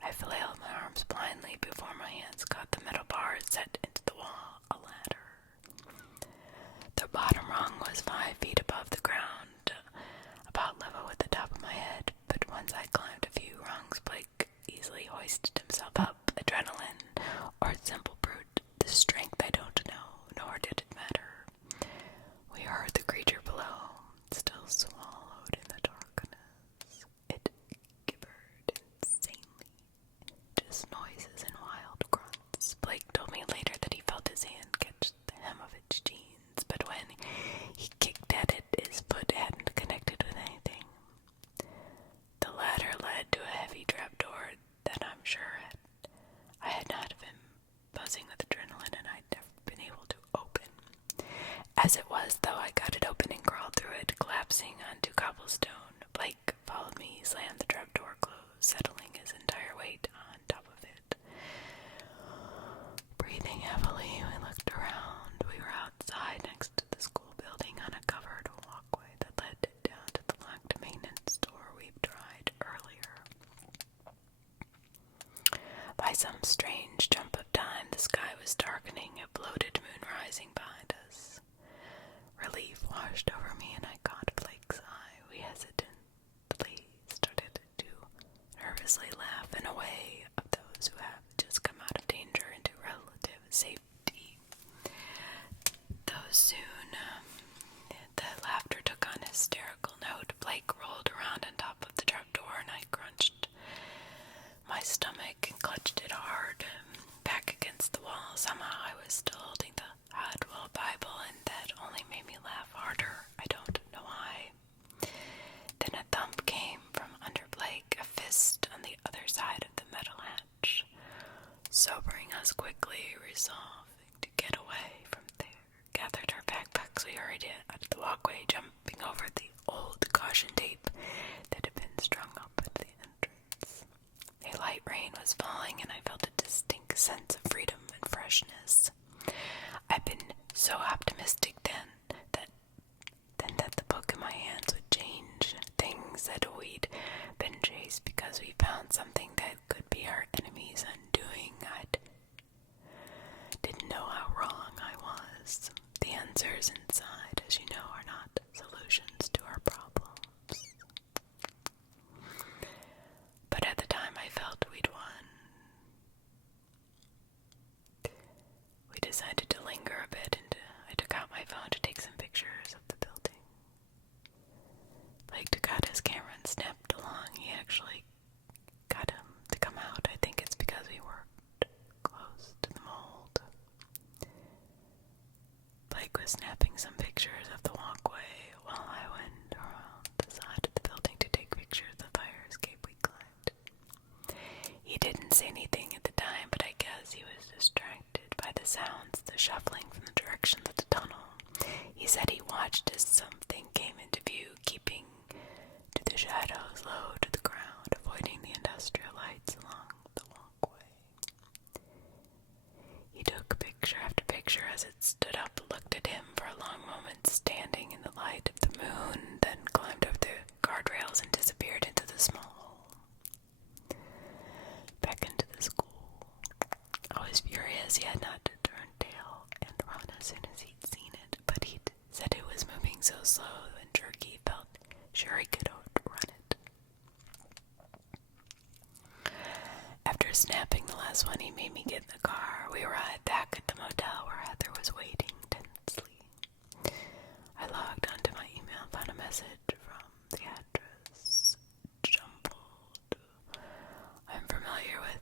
I flailed my arms blindly before my hands caught the metal bars set into the wall, a ladder. The bottom rung was 5 feet above the ground, about level with the top of my head, but once I climbed a few rungs, Blake easily hoisted himself up. Adrenaline, or simple brute, the strength I don't know, nor did it matter. We heard the creature below, still swallowed in the darkness. It gibbered insanely, just noises and wild grunts. Blake told me later that he felt his hand catch the hem of its jeans, but when he kicked at it, his foot hadn't connected with anything. The ladder led to a heavy trapdoor that I'm sure I had not been buzzing with adrenaline, and I'd never been able to open. As it was, though, I got it open and crawled through it, collapsing onto cobblestone. Blake followed me, slammed the trapdoor closed, settling his entire weight on top of it. Breathing heavily, we looked around. We were outside next to the school building on a covered walkway that led down to the locked maintenance door we've tried earlier. By some strange jump of time, the sky was darkening, a bloated moon rising behind us. Relief washed over me, and I caught Blake's eye. We hesitantly started to nervously laugh in a way of those who have just come out of danger into relative safety. Though soon, the laughter took on a hysterical note. Blake rolled around on top of the trapdoor, and I crunched my stomach and clutched it hard back against the wall. Somehow I was still holding the Hadwell Bible, and that only made me laugh harder. I don't know why. Then a thump came from under Blake, a fist on the other side of the metal hatch, sobering us quickly, resolving to get away from there. Gathered our backpacks, we hurried out of the walkway, jumping over the old caution tape that had been strung up at the entrance. A light rain was falling, and I felt a distinct sense of freedom and freshness. I'd been so optimistic then that the book in my hands would change things, that we'd been chased because we found something that could be our enemy's undoing. I didn't know how wrong I was. The answers inside, as you know, are not solutions to our problems. But at the time I felt we'd won. We decided to linger a bit, and I took out my phone to take some pictures of the building. Blake took out his camera and snapped along. He actually got him to come out. I think it's because we worked close to the mold. Blake was snapping some pictures of the walkway while I went around the side of the building to take pictures of the fire escape we climbed. He didn't say anything at the time, but I guess he was distracted by the sounds, the shuffling from the direction of the tunnel. He said he watched as something came into view, keeping to the shadows low to the ground, avoiding the industrial lights along the walkway. He took picture after picture as it stood up, looked at him for a long moment, standing in the light of the moon, then climbed over the guardrails and disappeared into the small hole. Back into the school. I was furious he had not turned tail and run as soon as he'd seen it, but he'd said it was moving so slow and jerky, he felt sure he could outrun it. After snapping the last one, he made me get in the car. We arrived back at the motel where Heather was waiting tensely. I logged onto my email and found a message from the address. Jumbled. I'm familiar with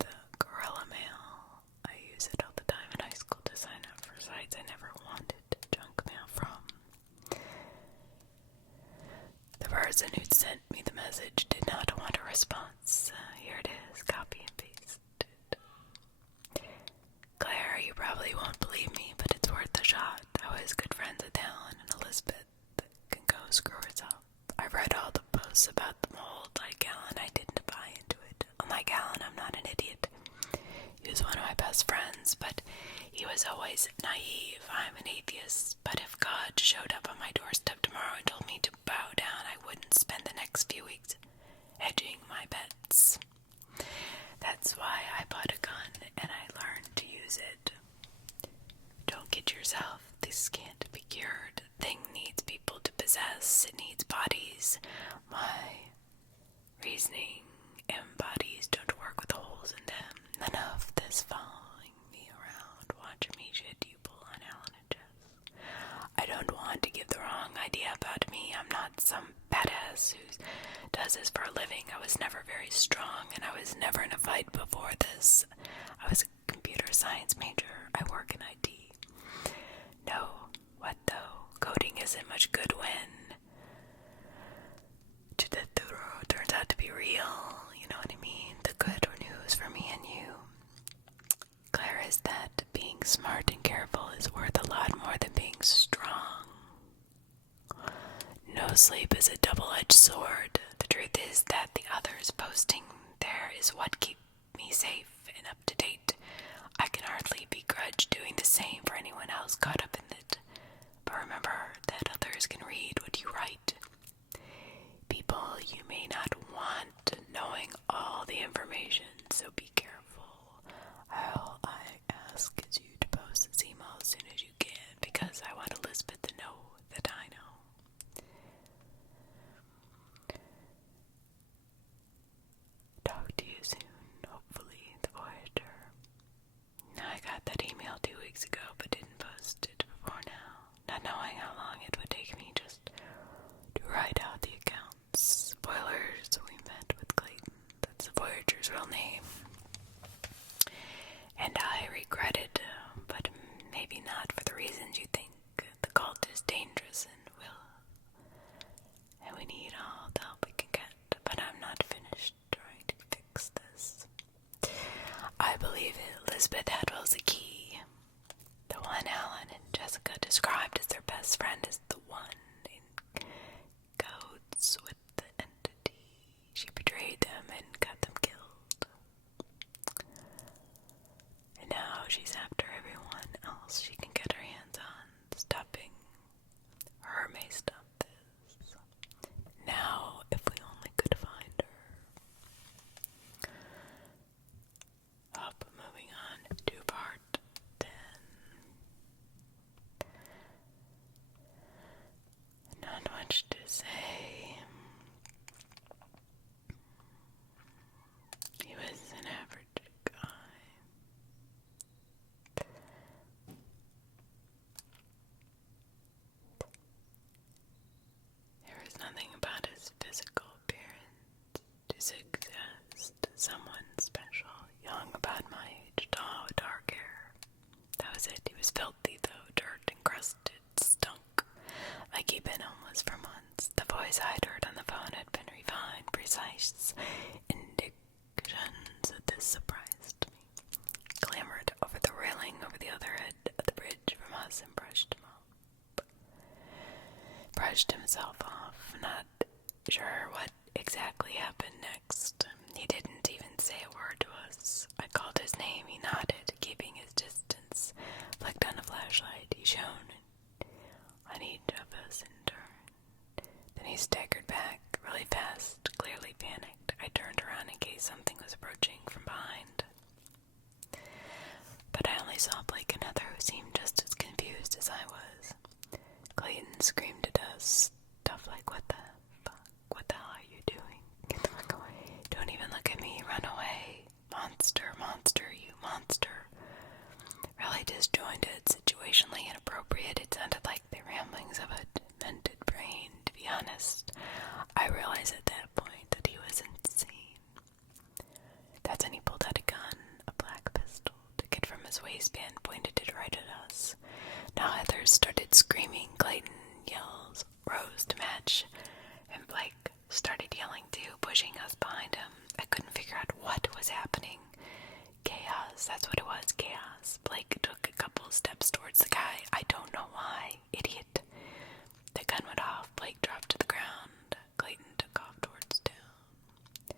the Gorilla Mail. I use it all the time in high school to sign up for sites I never wanted junk mail from. The person who sent me the message did not want a response. Here it is, copy and paste it. Claire, you probably won't believe me, but it's worth a shot. I was good friends with Helen and Elizabeth. Can go screw best friends, but he was always naive. I'm an atheist, but if God showed up on my doorstep tomorrow and told me to bow down, I wouldn't spend the next few weeks hedging my bets. That's why I bought a gun and I learned to use it. Don't kid yourself. This can't be cured. The thing needs people to possess. It needs bodies. My reasoning and bodies don't work with holes in them. None of this following me around, watching me shit you pull on Alan and Jess. I don't want to give the wrong idea about me. I'm not some badass who does this for a living. I was never very strong, and I was never in a fight before this. I was a computer science major. I work in IT. No, what though? Coding isn't much good when turns out to be real. You know what I mean? The good news for me and you, Claire, is that being smart and careful is worth a lot more than being strong. Nosleep is a double-edged sword. The truth is that the others posting there is what keeps me safe and up to date. I can hardly begrudge doing the same for anyone else caught up in it. But remember that others can read what you write. People you may not want knowing all the information, so be careful. All I ask is you to post this email as soon as you can, because I want Elizabeth to know that I know. Talk to you soon, hopefully, the Voyager. Now, I got that email 2 weeks ago, but didn't post it before now, not knowing how long it would take me just to write out the accounts. Spoilers, we met with Clayton. That's the Voyager's real name. And I regret it, but maybe not for the reasons you think. The cult is dangerous and we need all the help we can get, but I'm not finished trying to fix this. I believe Elizabeth Hadwell's the key. The one Alan and Jessica described as their best friend is the one in cahoots with the entity. She betrayed them and got them killed. And now she's after everyone else she can get her hands on. Stopping her may stop this. Now, if we only could find her. Up, moving on to part 10. Not much to say. He was an average guy. There was nothing about his physical appearance to suggest someone special, young about my age, tall, with dark hair. That was it. He was filthy, though, dirt encrusted, stunk, like he'd been homeless for months. The voice I'd heard on the phone had been refined, precise indications that this surprised me. Clambered over the railing over the other end of the bridge from us and brushed him off. Brushed himself off, not sure what exactly happened next. He didn't even say a word to us. I called his name, he nodded, keeping his distance. Flicked on a flashlight, he shone on each of us in turn. Then he staggered back, really fast, clearly panicked. I turned around in case something was approaching from behind. But I only saw Blake and Heather, who seemed just as confused as I was. Clayton screamed at us, stuff like, "What the fuck? What the hell are you doing? Get the fuck away. Don't even look at me. Run away. Monster, monster, you monster." Really disjointed, situationally inappropriate. It sounded like the ramblings of a demented brain, to be honest. I realized at that point that he was insane. That's when he pulled out a gun, a black pistol, took it from his waistband, pointed it right at us. Now Heather started screaming. Clayton yells rose to match, and Blake started yelling too, pushing us behind him. I couldn't figure out what was happening. Chaos, that's what it was, chaos. Blake took a couple steps towards the guy. I don't know why. Idiot. The gun went off. Blake dropped to the ground. Clayton took off towards town.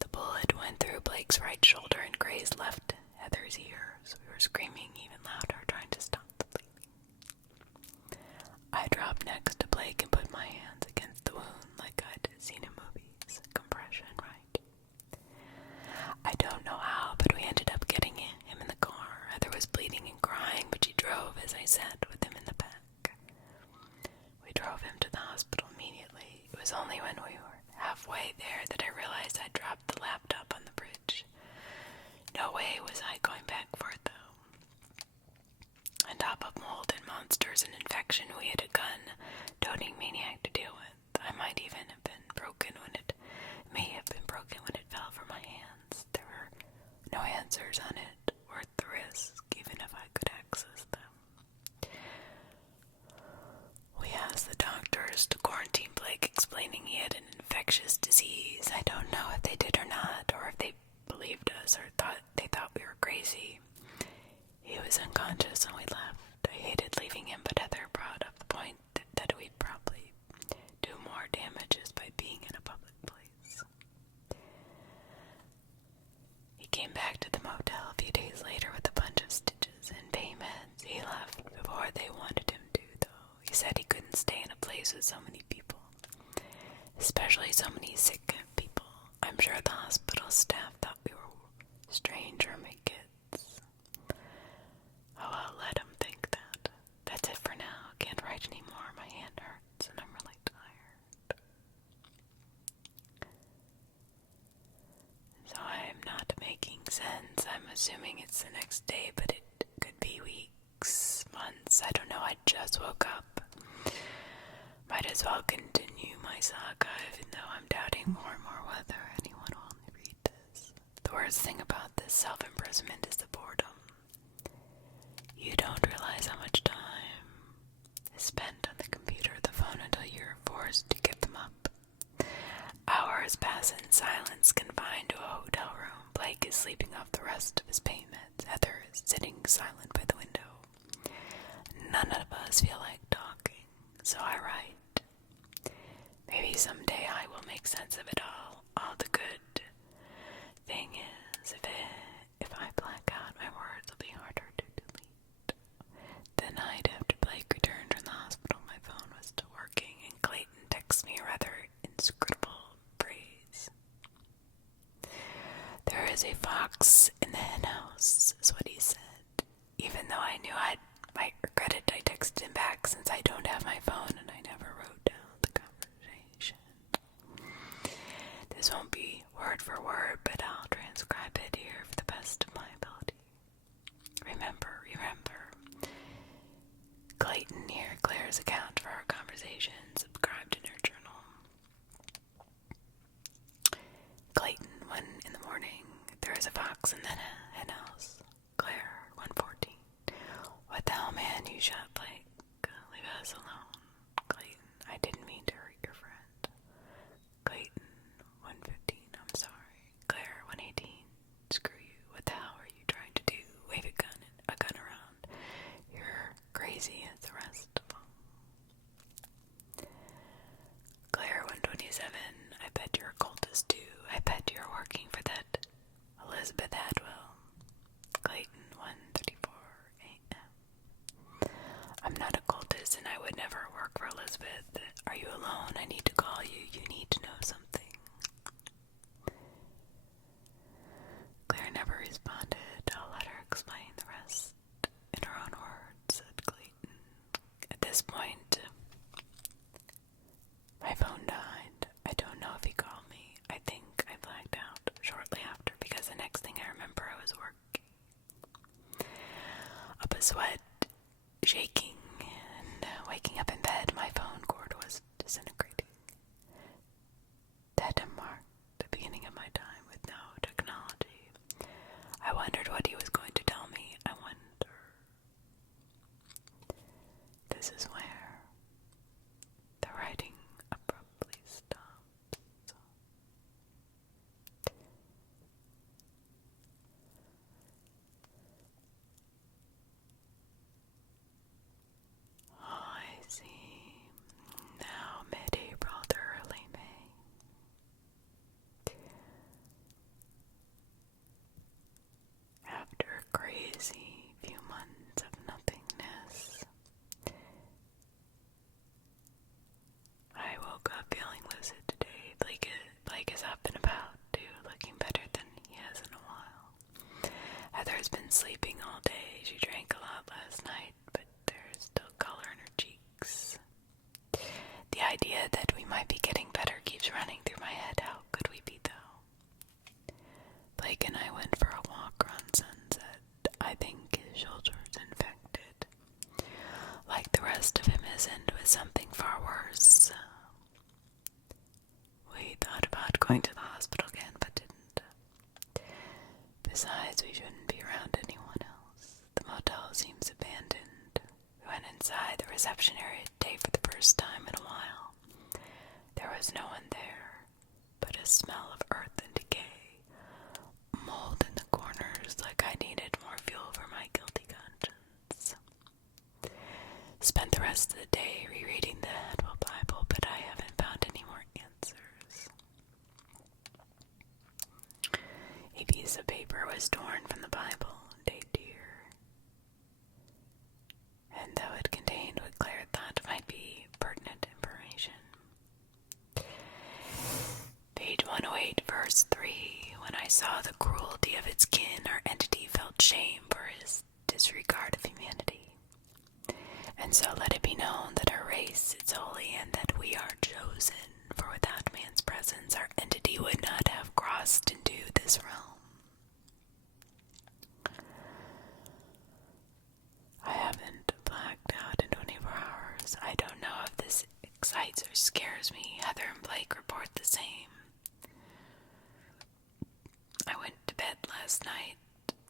The bullet went through Blake's right shoulder and grazed left. Heather doctor's ears. We were screaming even louder, trying to stop the bleeding. I dropped next to Blake and put my hands against the wound like I'd seen in movies. Compression, right? I don't know how, but we ended up getting him in the car. Heather was bleeding and crying, but she drove as I sat with him in the back. We drove him to the hospital immediately. It was only when we were halfway there that I realized I'd dropped the laptop on the bridge. No way was I going back for it, though. On top of mold and monsters and infection, we had a gun-toting maniac to deal with. I might even have been broken when it fell from my hands. There were no answers on it worth the risk, even if I could access them. We asked the doctors to quarantine Blake, explaining he had an infectious disease. I don't know if they did or not, or if they believed us or they thought we were crazy. He was unconscious and we left. I hated leaving him, but Heather brought up the point that we'd probably do more damages by being in a public place. He came back to the motel a few days later with a bunch of stitches and pain meds. He left before they wanted him to, though. He said he couldn't stay in a place with so many people, especially so many sick people. I'm sure the hospital staff thought we were strange roommate kids. Oh, I'll let him think that. That's it for now. Can't write anymore. My hand hurts and I'm really tired. So I'm not making sense. I'm assuming it's the next day, but it could be weeks, months. I don't know. I just woke up. Might as well continue my saga, even though I'm doubting more and more whether anyone will read this. The worst thing about this self-imprisonment is the boredom. You don't realize how much time is spent on the computer or the phone until you're forced to give them up. Hours pass in silence, confined to a hotel room. Blake is sleeping off the rest of his pain meds. Heather is sitting silent by the window. None of us feel like talking, so I write. Maybe someday I will make sense of it all. All the good thing is, if I black out, my words will be harder to delete. The night after Blake returned from the hospital, my phone was still working, and Clayton texted me a rather inscrutable phrase. There is a fox in the henhouse, is what he said. Even though I knew I might regret it, I texted him back since I don't have my phone and I never wrote down the conversation. This won't be word for word, but I'll transcribe it here for the best of my ability. Remember. Clayton, here Claire's account for our conversation, subscribed in her journal. Clayton, 1 in the morning. There is a fox in the henhouse. Claire, 1:14. What the hell, man? You shot Blake. Leave us alone. Clayton, I didn't mean to hurt your friend. Clayton, 1:15. I'm sorry. Claire, 1:18. Screw you. What the hell are you trying to do? Wave a gun around. You're crazy as the rest of them. Claire, 1:27. I bet you're a cultist too. I bet you're working for that Elizabeth Hadwell. Clayton, 1:34 a.m. I'm not a cultist and I would never work for Elizabeth. Are you alone? I need to call you. You need to know something. Claire never responded. I'll let her explain the rest in her own words, said Clayton. At this point, my phone died. I don't know if he called me. I think I blacked out shortly after because the next thing I remember I was working. Up a sweat, shaking, and waking up in bed, my phone cord was disintegrating. That marked the beginning of my time with no technology. I wondered what he was going to tell me. I wonder. This is where the writing abruptly stops. I see. Now mid-April to early May. After Besides, we shouldn't be around anyone else. The motel seems abandoned. We went inside the reception area today for the first time in a while. There was no one there, but a smell of earth and decay. Mold in the corners, like I needed more fuel for my guilty conscience. Spent the rest of the day rereading the Hadwell Bible, but I haven't found any more answers. A piece of paper was torn from the Bible, dated here, and though it contained what Claire thought might be pertinent information. Page 108, verse 3. When I saw the cruelty of its kin, our entity felt shame for his disregard of humanity. And so let it be known that our race is holy and that we are chosen, for without man's presence our entity would not have crossed into this realm. I haven't blacked out in 24 hours. I don't know if this excites or scares me. Heather and Blake report the same. I went to bed last night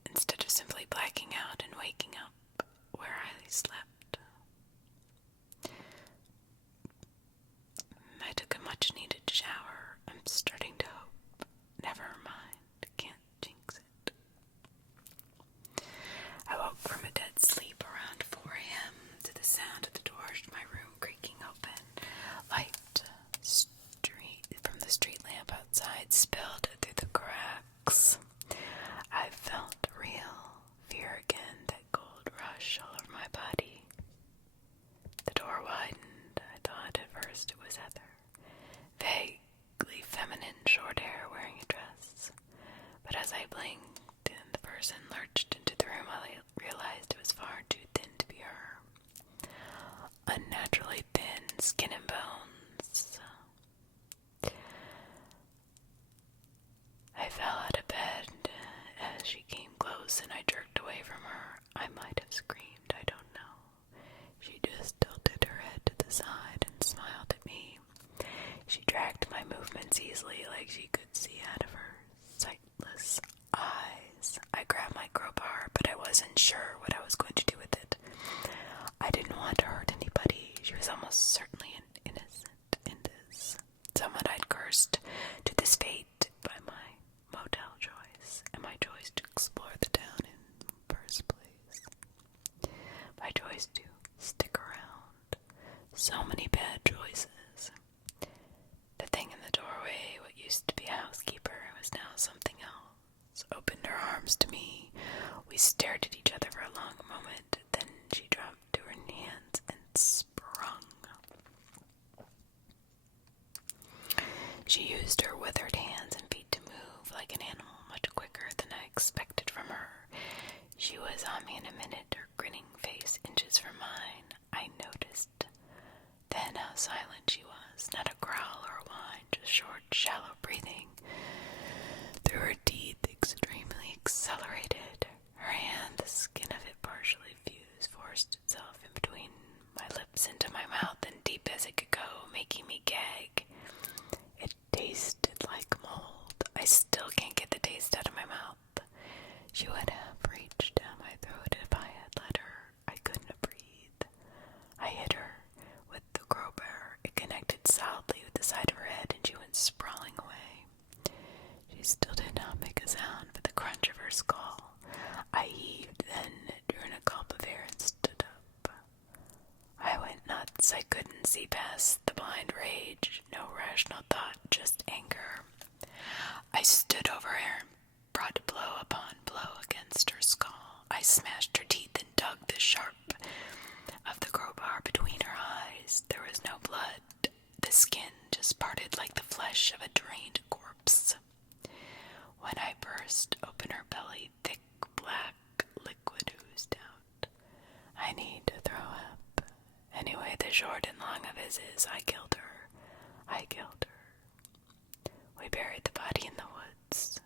instead of simply blacking out and waking up where I slept. I took a much-needed shower. I'm starting to hope. Never mind. Can't jinx it. I woke from a dead sleep around 4 a.m. to the sound of the doors to my room creaking open. Light from the street lamp outside spilled through the cracks. I felt real fear again, that cold rush all over my body. The door widened. I thought at first it was Heather. Vaguely feminine, short hair, wearing a dress. But as I blinked and the person lurched into the room, I realized it was far too thin to be her. Unnaturally thin, skin and bones. I fell out of bed as she came close and I jerked away from her. I might have screamed, I don't know. She just tilted her head to the side and smiled at me. She tracked my movements easily, like she could see out of her sightless eyes. I grabbed my crowbar, but I wasn't sure what I was going to do with it. I didn't want to hurt anybody. She was almost certainly innocent in this. Someone I'd cursed to this fate by my motel choice, and my choice to explore the town in the first place. My choice to stick around. So many bad choices. The thing in the doorway, what used to be a housekeeper, was now something else, opened her arms to me. We stared at each other for a long moment, then she dropped to her hands and sprung. She used her withered hands and feet to move like an animal, much quicker than I expected from her. She was on me in a minute, her grinning face inches from mine. I noticed then how silent she was, not a growl or a whine, just short, shallow breathing. Through her teeth, extremely accelerated. Her hand, the skin of it partially fused, forced itself in between my lips into my mouth and deep as it could go, making me gag. It tasted like mold. I still can't get the taste out of my mouth. She would have reached down my throat if I had let her. I couldn't breathe. I hit her with the crowbar. It connected solidly with the side of her head, and she went sprawling away. She still did not make a sound but the crunch of her skull. I heaved, then drew in a gulp of air and stood up. I went nuts. I couldn't see past the blind rage. No rational thought, just anger. I stood over her and brought blow upon blow against her skull. I smashed her teeth and dug the sharp of the crowbar between her eyes. There was no blood. The skin just parted like the flesh of a drained corpse. When I burst open her belly, thick black liquid oozed out. I need to throw up. Anyway, the short and long of it is, I killed her. We buried the body in the woods.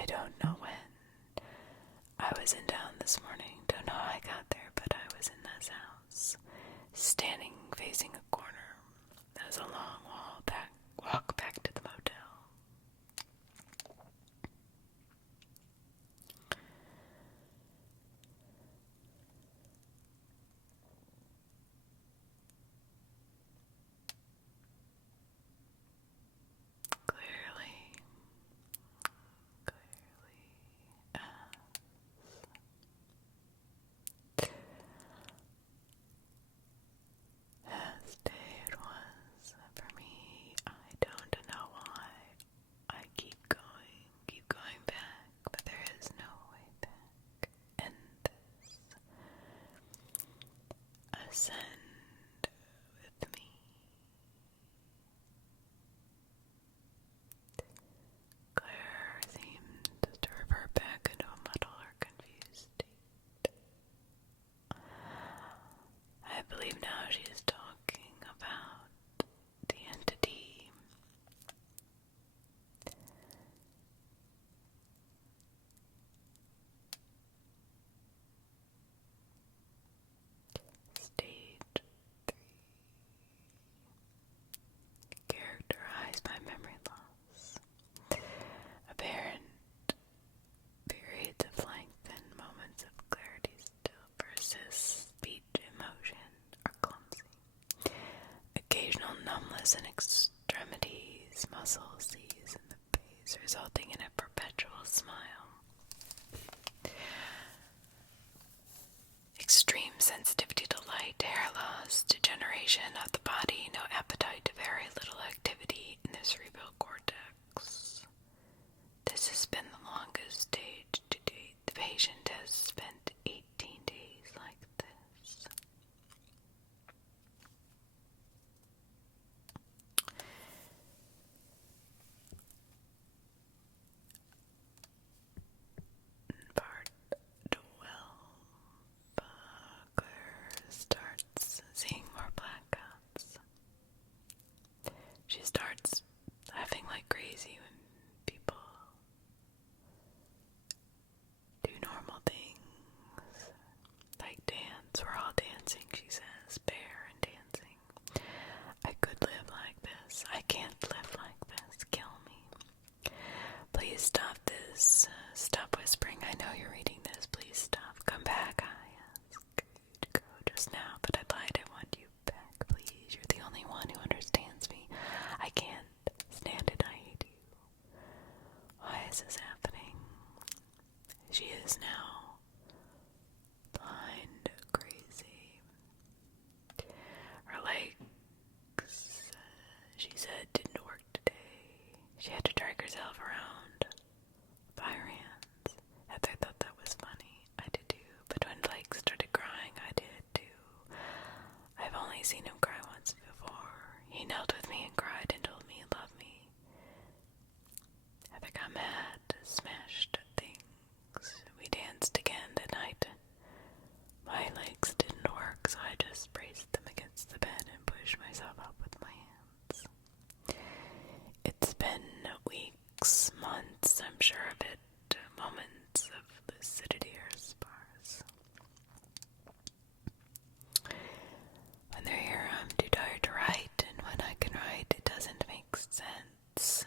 I don't know when. I was in town this morning. Don't know how I got there, but I was in this house, standing facing a corner. There was a long walk back to the motel. tremulous in extremities, muscle seized in the face, resulting in a perpetual smile. Extreme sensitivity to light, hair loss, degeneration of the body, no appetite, very little activity in the cerebral cortex. This has been the longest stage to date. The patient has spent 18 days like this. Part 12. Claire starts seeing more blackouts. She starts laughing like crazy when people do normal things, like dance. We're all dancing, she says, bear and dancing. I could live like this. I can't live like this. Kill me. Please stop this. Stop whispering. I know you're reading this. Please stop. Come back, I asked. Go just now, but I lied. I want you back. Please. You're the only one who understands me. I can't stand it. I hate you. Why is this happening? She is now blind, crazy. Her legs, she said, didn't work today. She had to drag herself around by her hands. Heather thought that was funny. I did too. But when Blake started crying, I did too. I've only seen him cry once before. He knelt with me and cried and told me he loved me. Heather got mad, smashed things. We danced again that night. My legs didn't work, so I just braced them against the bed and pushed myself up with my hands. It's been weeks, months, I'm sure of it. Moments of lucidity are sparse. When they're here, I'm too tired to write, and when I can write, it doesn't make sense.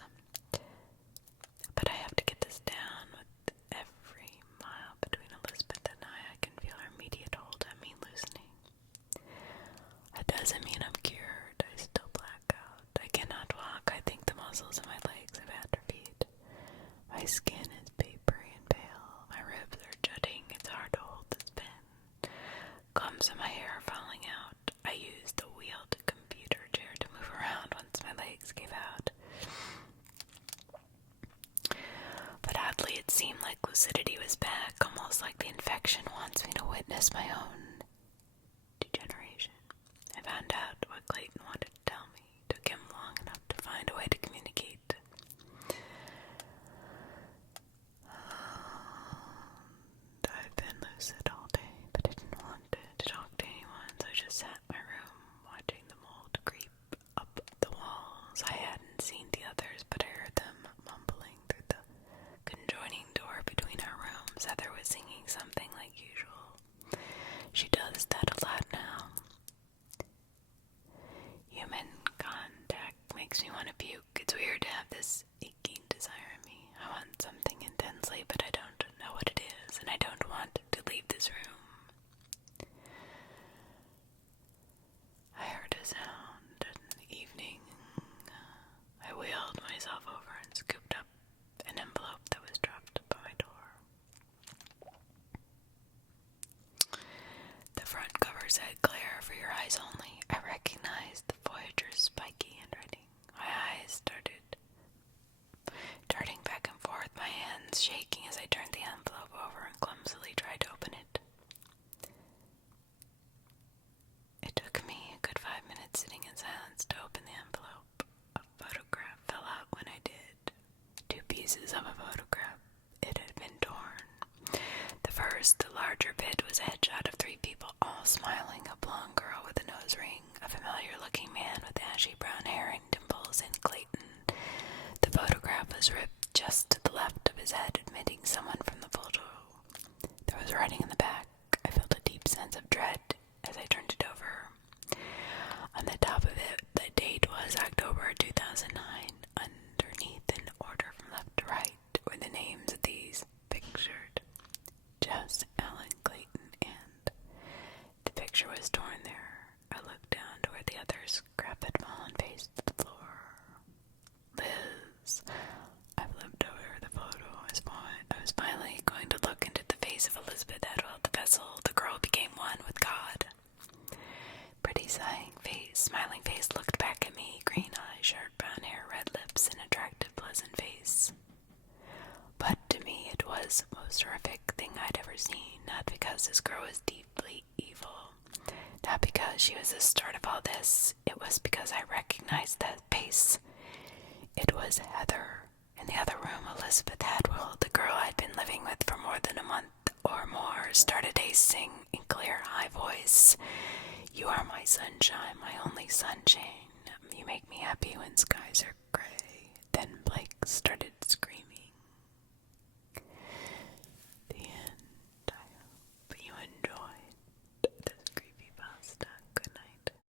But I have to get this down. With every mile between Elizabeth and I can feel her immediate hold on me loosening. That doesn't mean I'm cured. I still black out. I cannot walk. I think the muscles in my legs have atrophied. My skin is papery and pale. My ribs are jutting. It's hard to hold this pen. Clumps in my hair are falling out. I used the wheeled computer chair to move around once my legs gave out. But oddly, it seemed like lucidity was back, almost like the infection wants me to witness my own degeneration. I found out what Clayton wanted to tell me. It took him long enough to find a way to communicate. I've been lucid all day, but didn't want to talk to anyone, so I just sat in my room, watching the mold creep up the walls. I hadn't seen the others, but I heard them mumbling through the conjoining door between our rooms. Heather was singing something like usual. She does that a lot now. Human contact makes me want to puke. It's weird to have this aching desire in me. I want something intensely, but I don't know what it is, and I don't want to leave this room. I heard a sound in the evening. I wheeled myself over and scooped up an envelope that was dropped by my door. The front cover said, "Claire, for your eyes only." I recognized the Voyager's spiky handwriting. My eyes started darting back and forth, my hands shaking as I turned the envelope over and clumsily tried to open it. It took me a good 5 minutes sitting in silence to open the envelope. A photograph fell out when I did. 2 pieces of a photograph. It had been torn. The first, the larger bit, was a headshot of 3 people, all smiling. A blonde girl with a nose ring, a familiar-looking man with ashy brown hair and dimples, and Clayton. The photograph was ripped just to the left of his head, admitting someone from the photo. There was writing in the back. I felt a deep sense of dread as I turned it over. On the top of it, the date was October 2009. Underneath, in order from left to right, were the names of these pictured. Just Alan Clayton, and the picture was torn there. I looked down to where the other scrap had fallen face to face looked back at me, green eyes, short brown hair, red lips, an attractive, pleasant face. But to me, it was the most horrific thing I'd ever seen, not because this girl was deeply evil, not because she was the start of all this. It was because I recognized that face. It was Heather. In the other room, Elizabeth Hadwell, the girl I'd been living with for more than a month or more, started to sing in clear, high voice. "You are my sunshine, my only sunshine. You make me happy when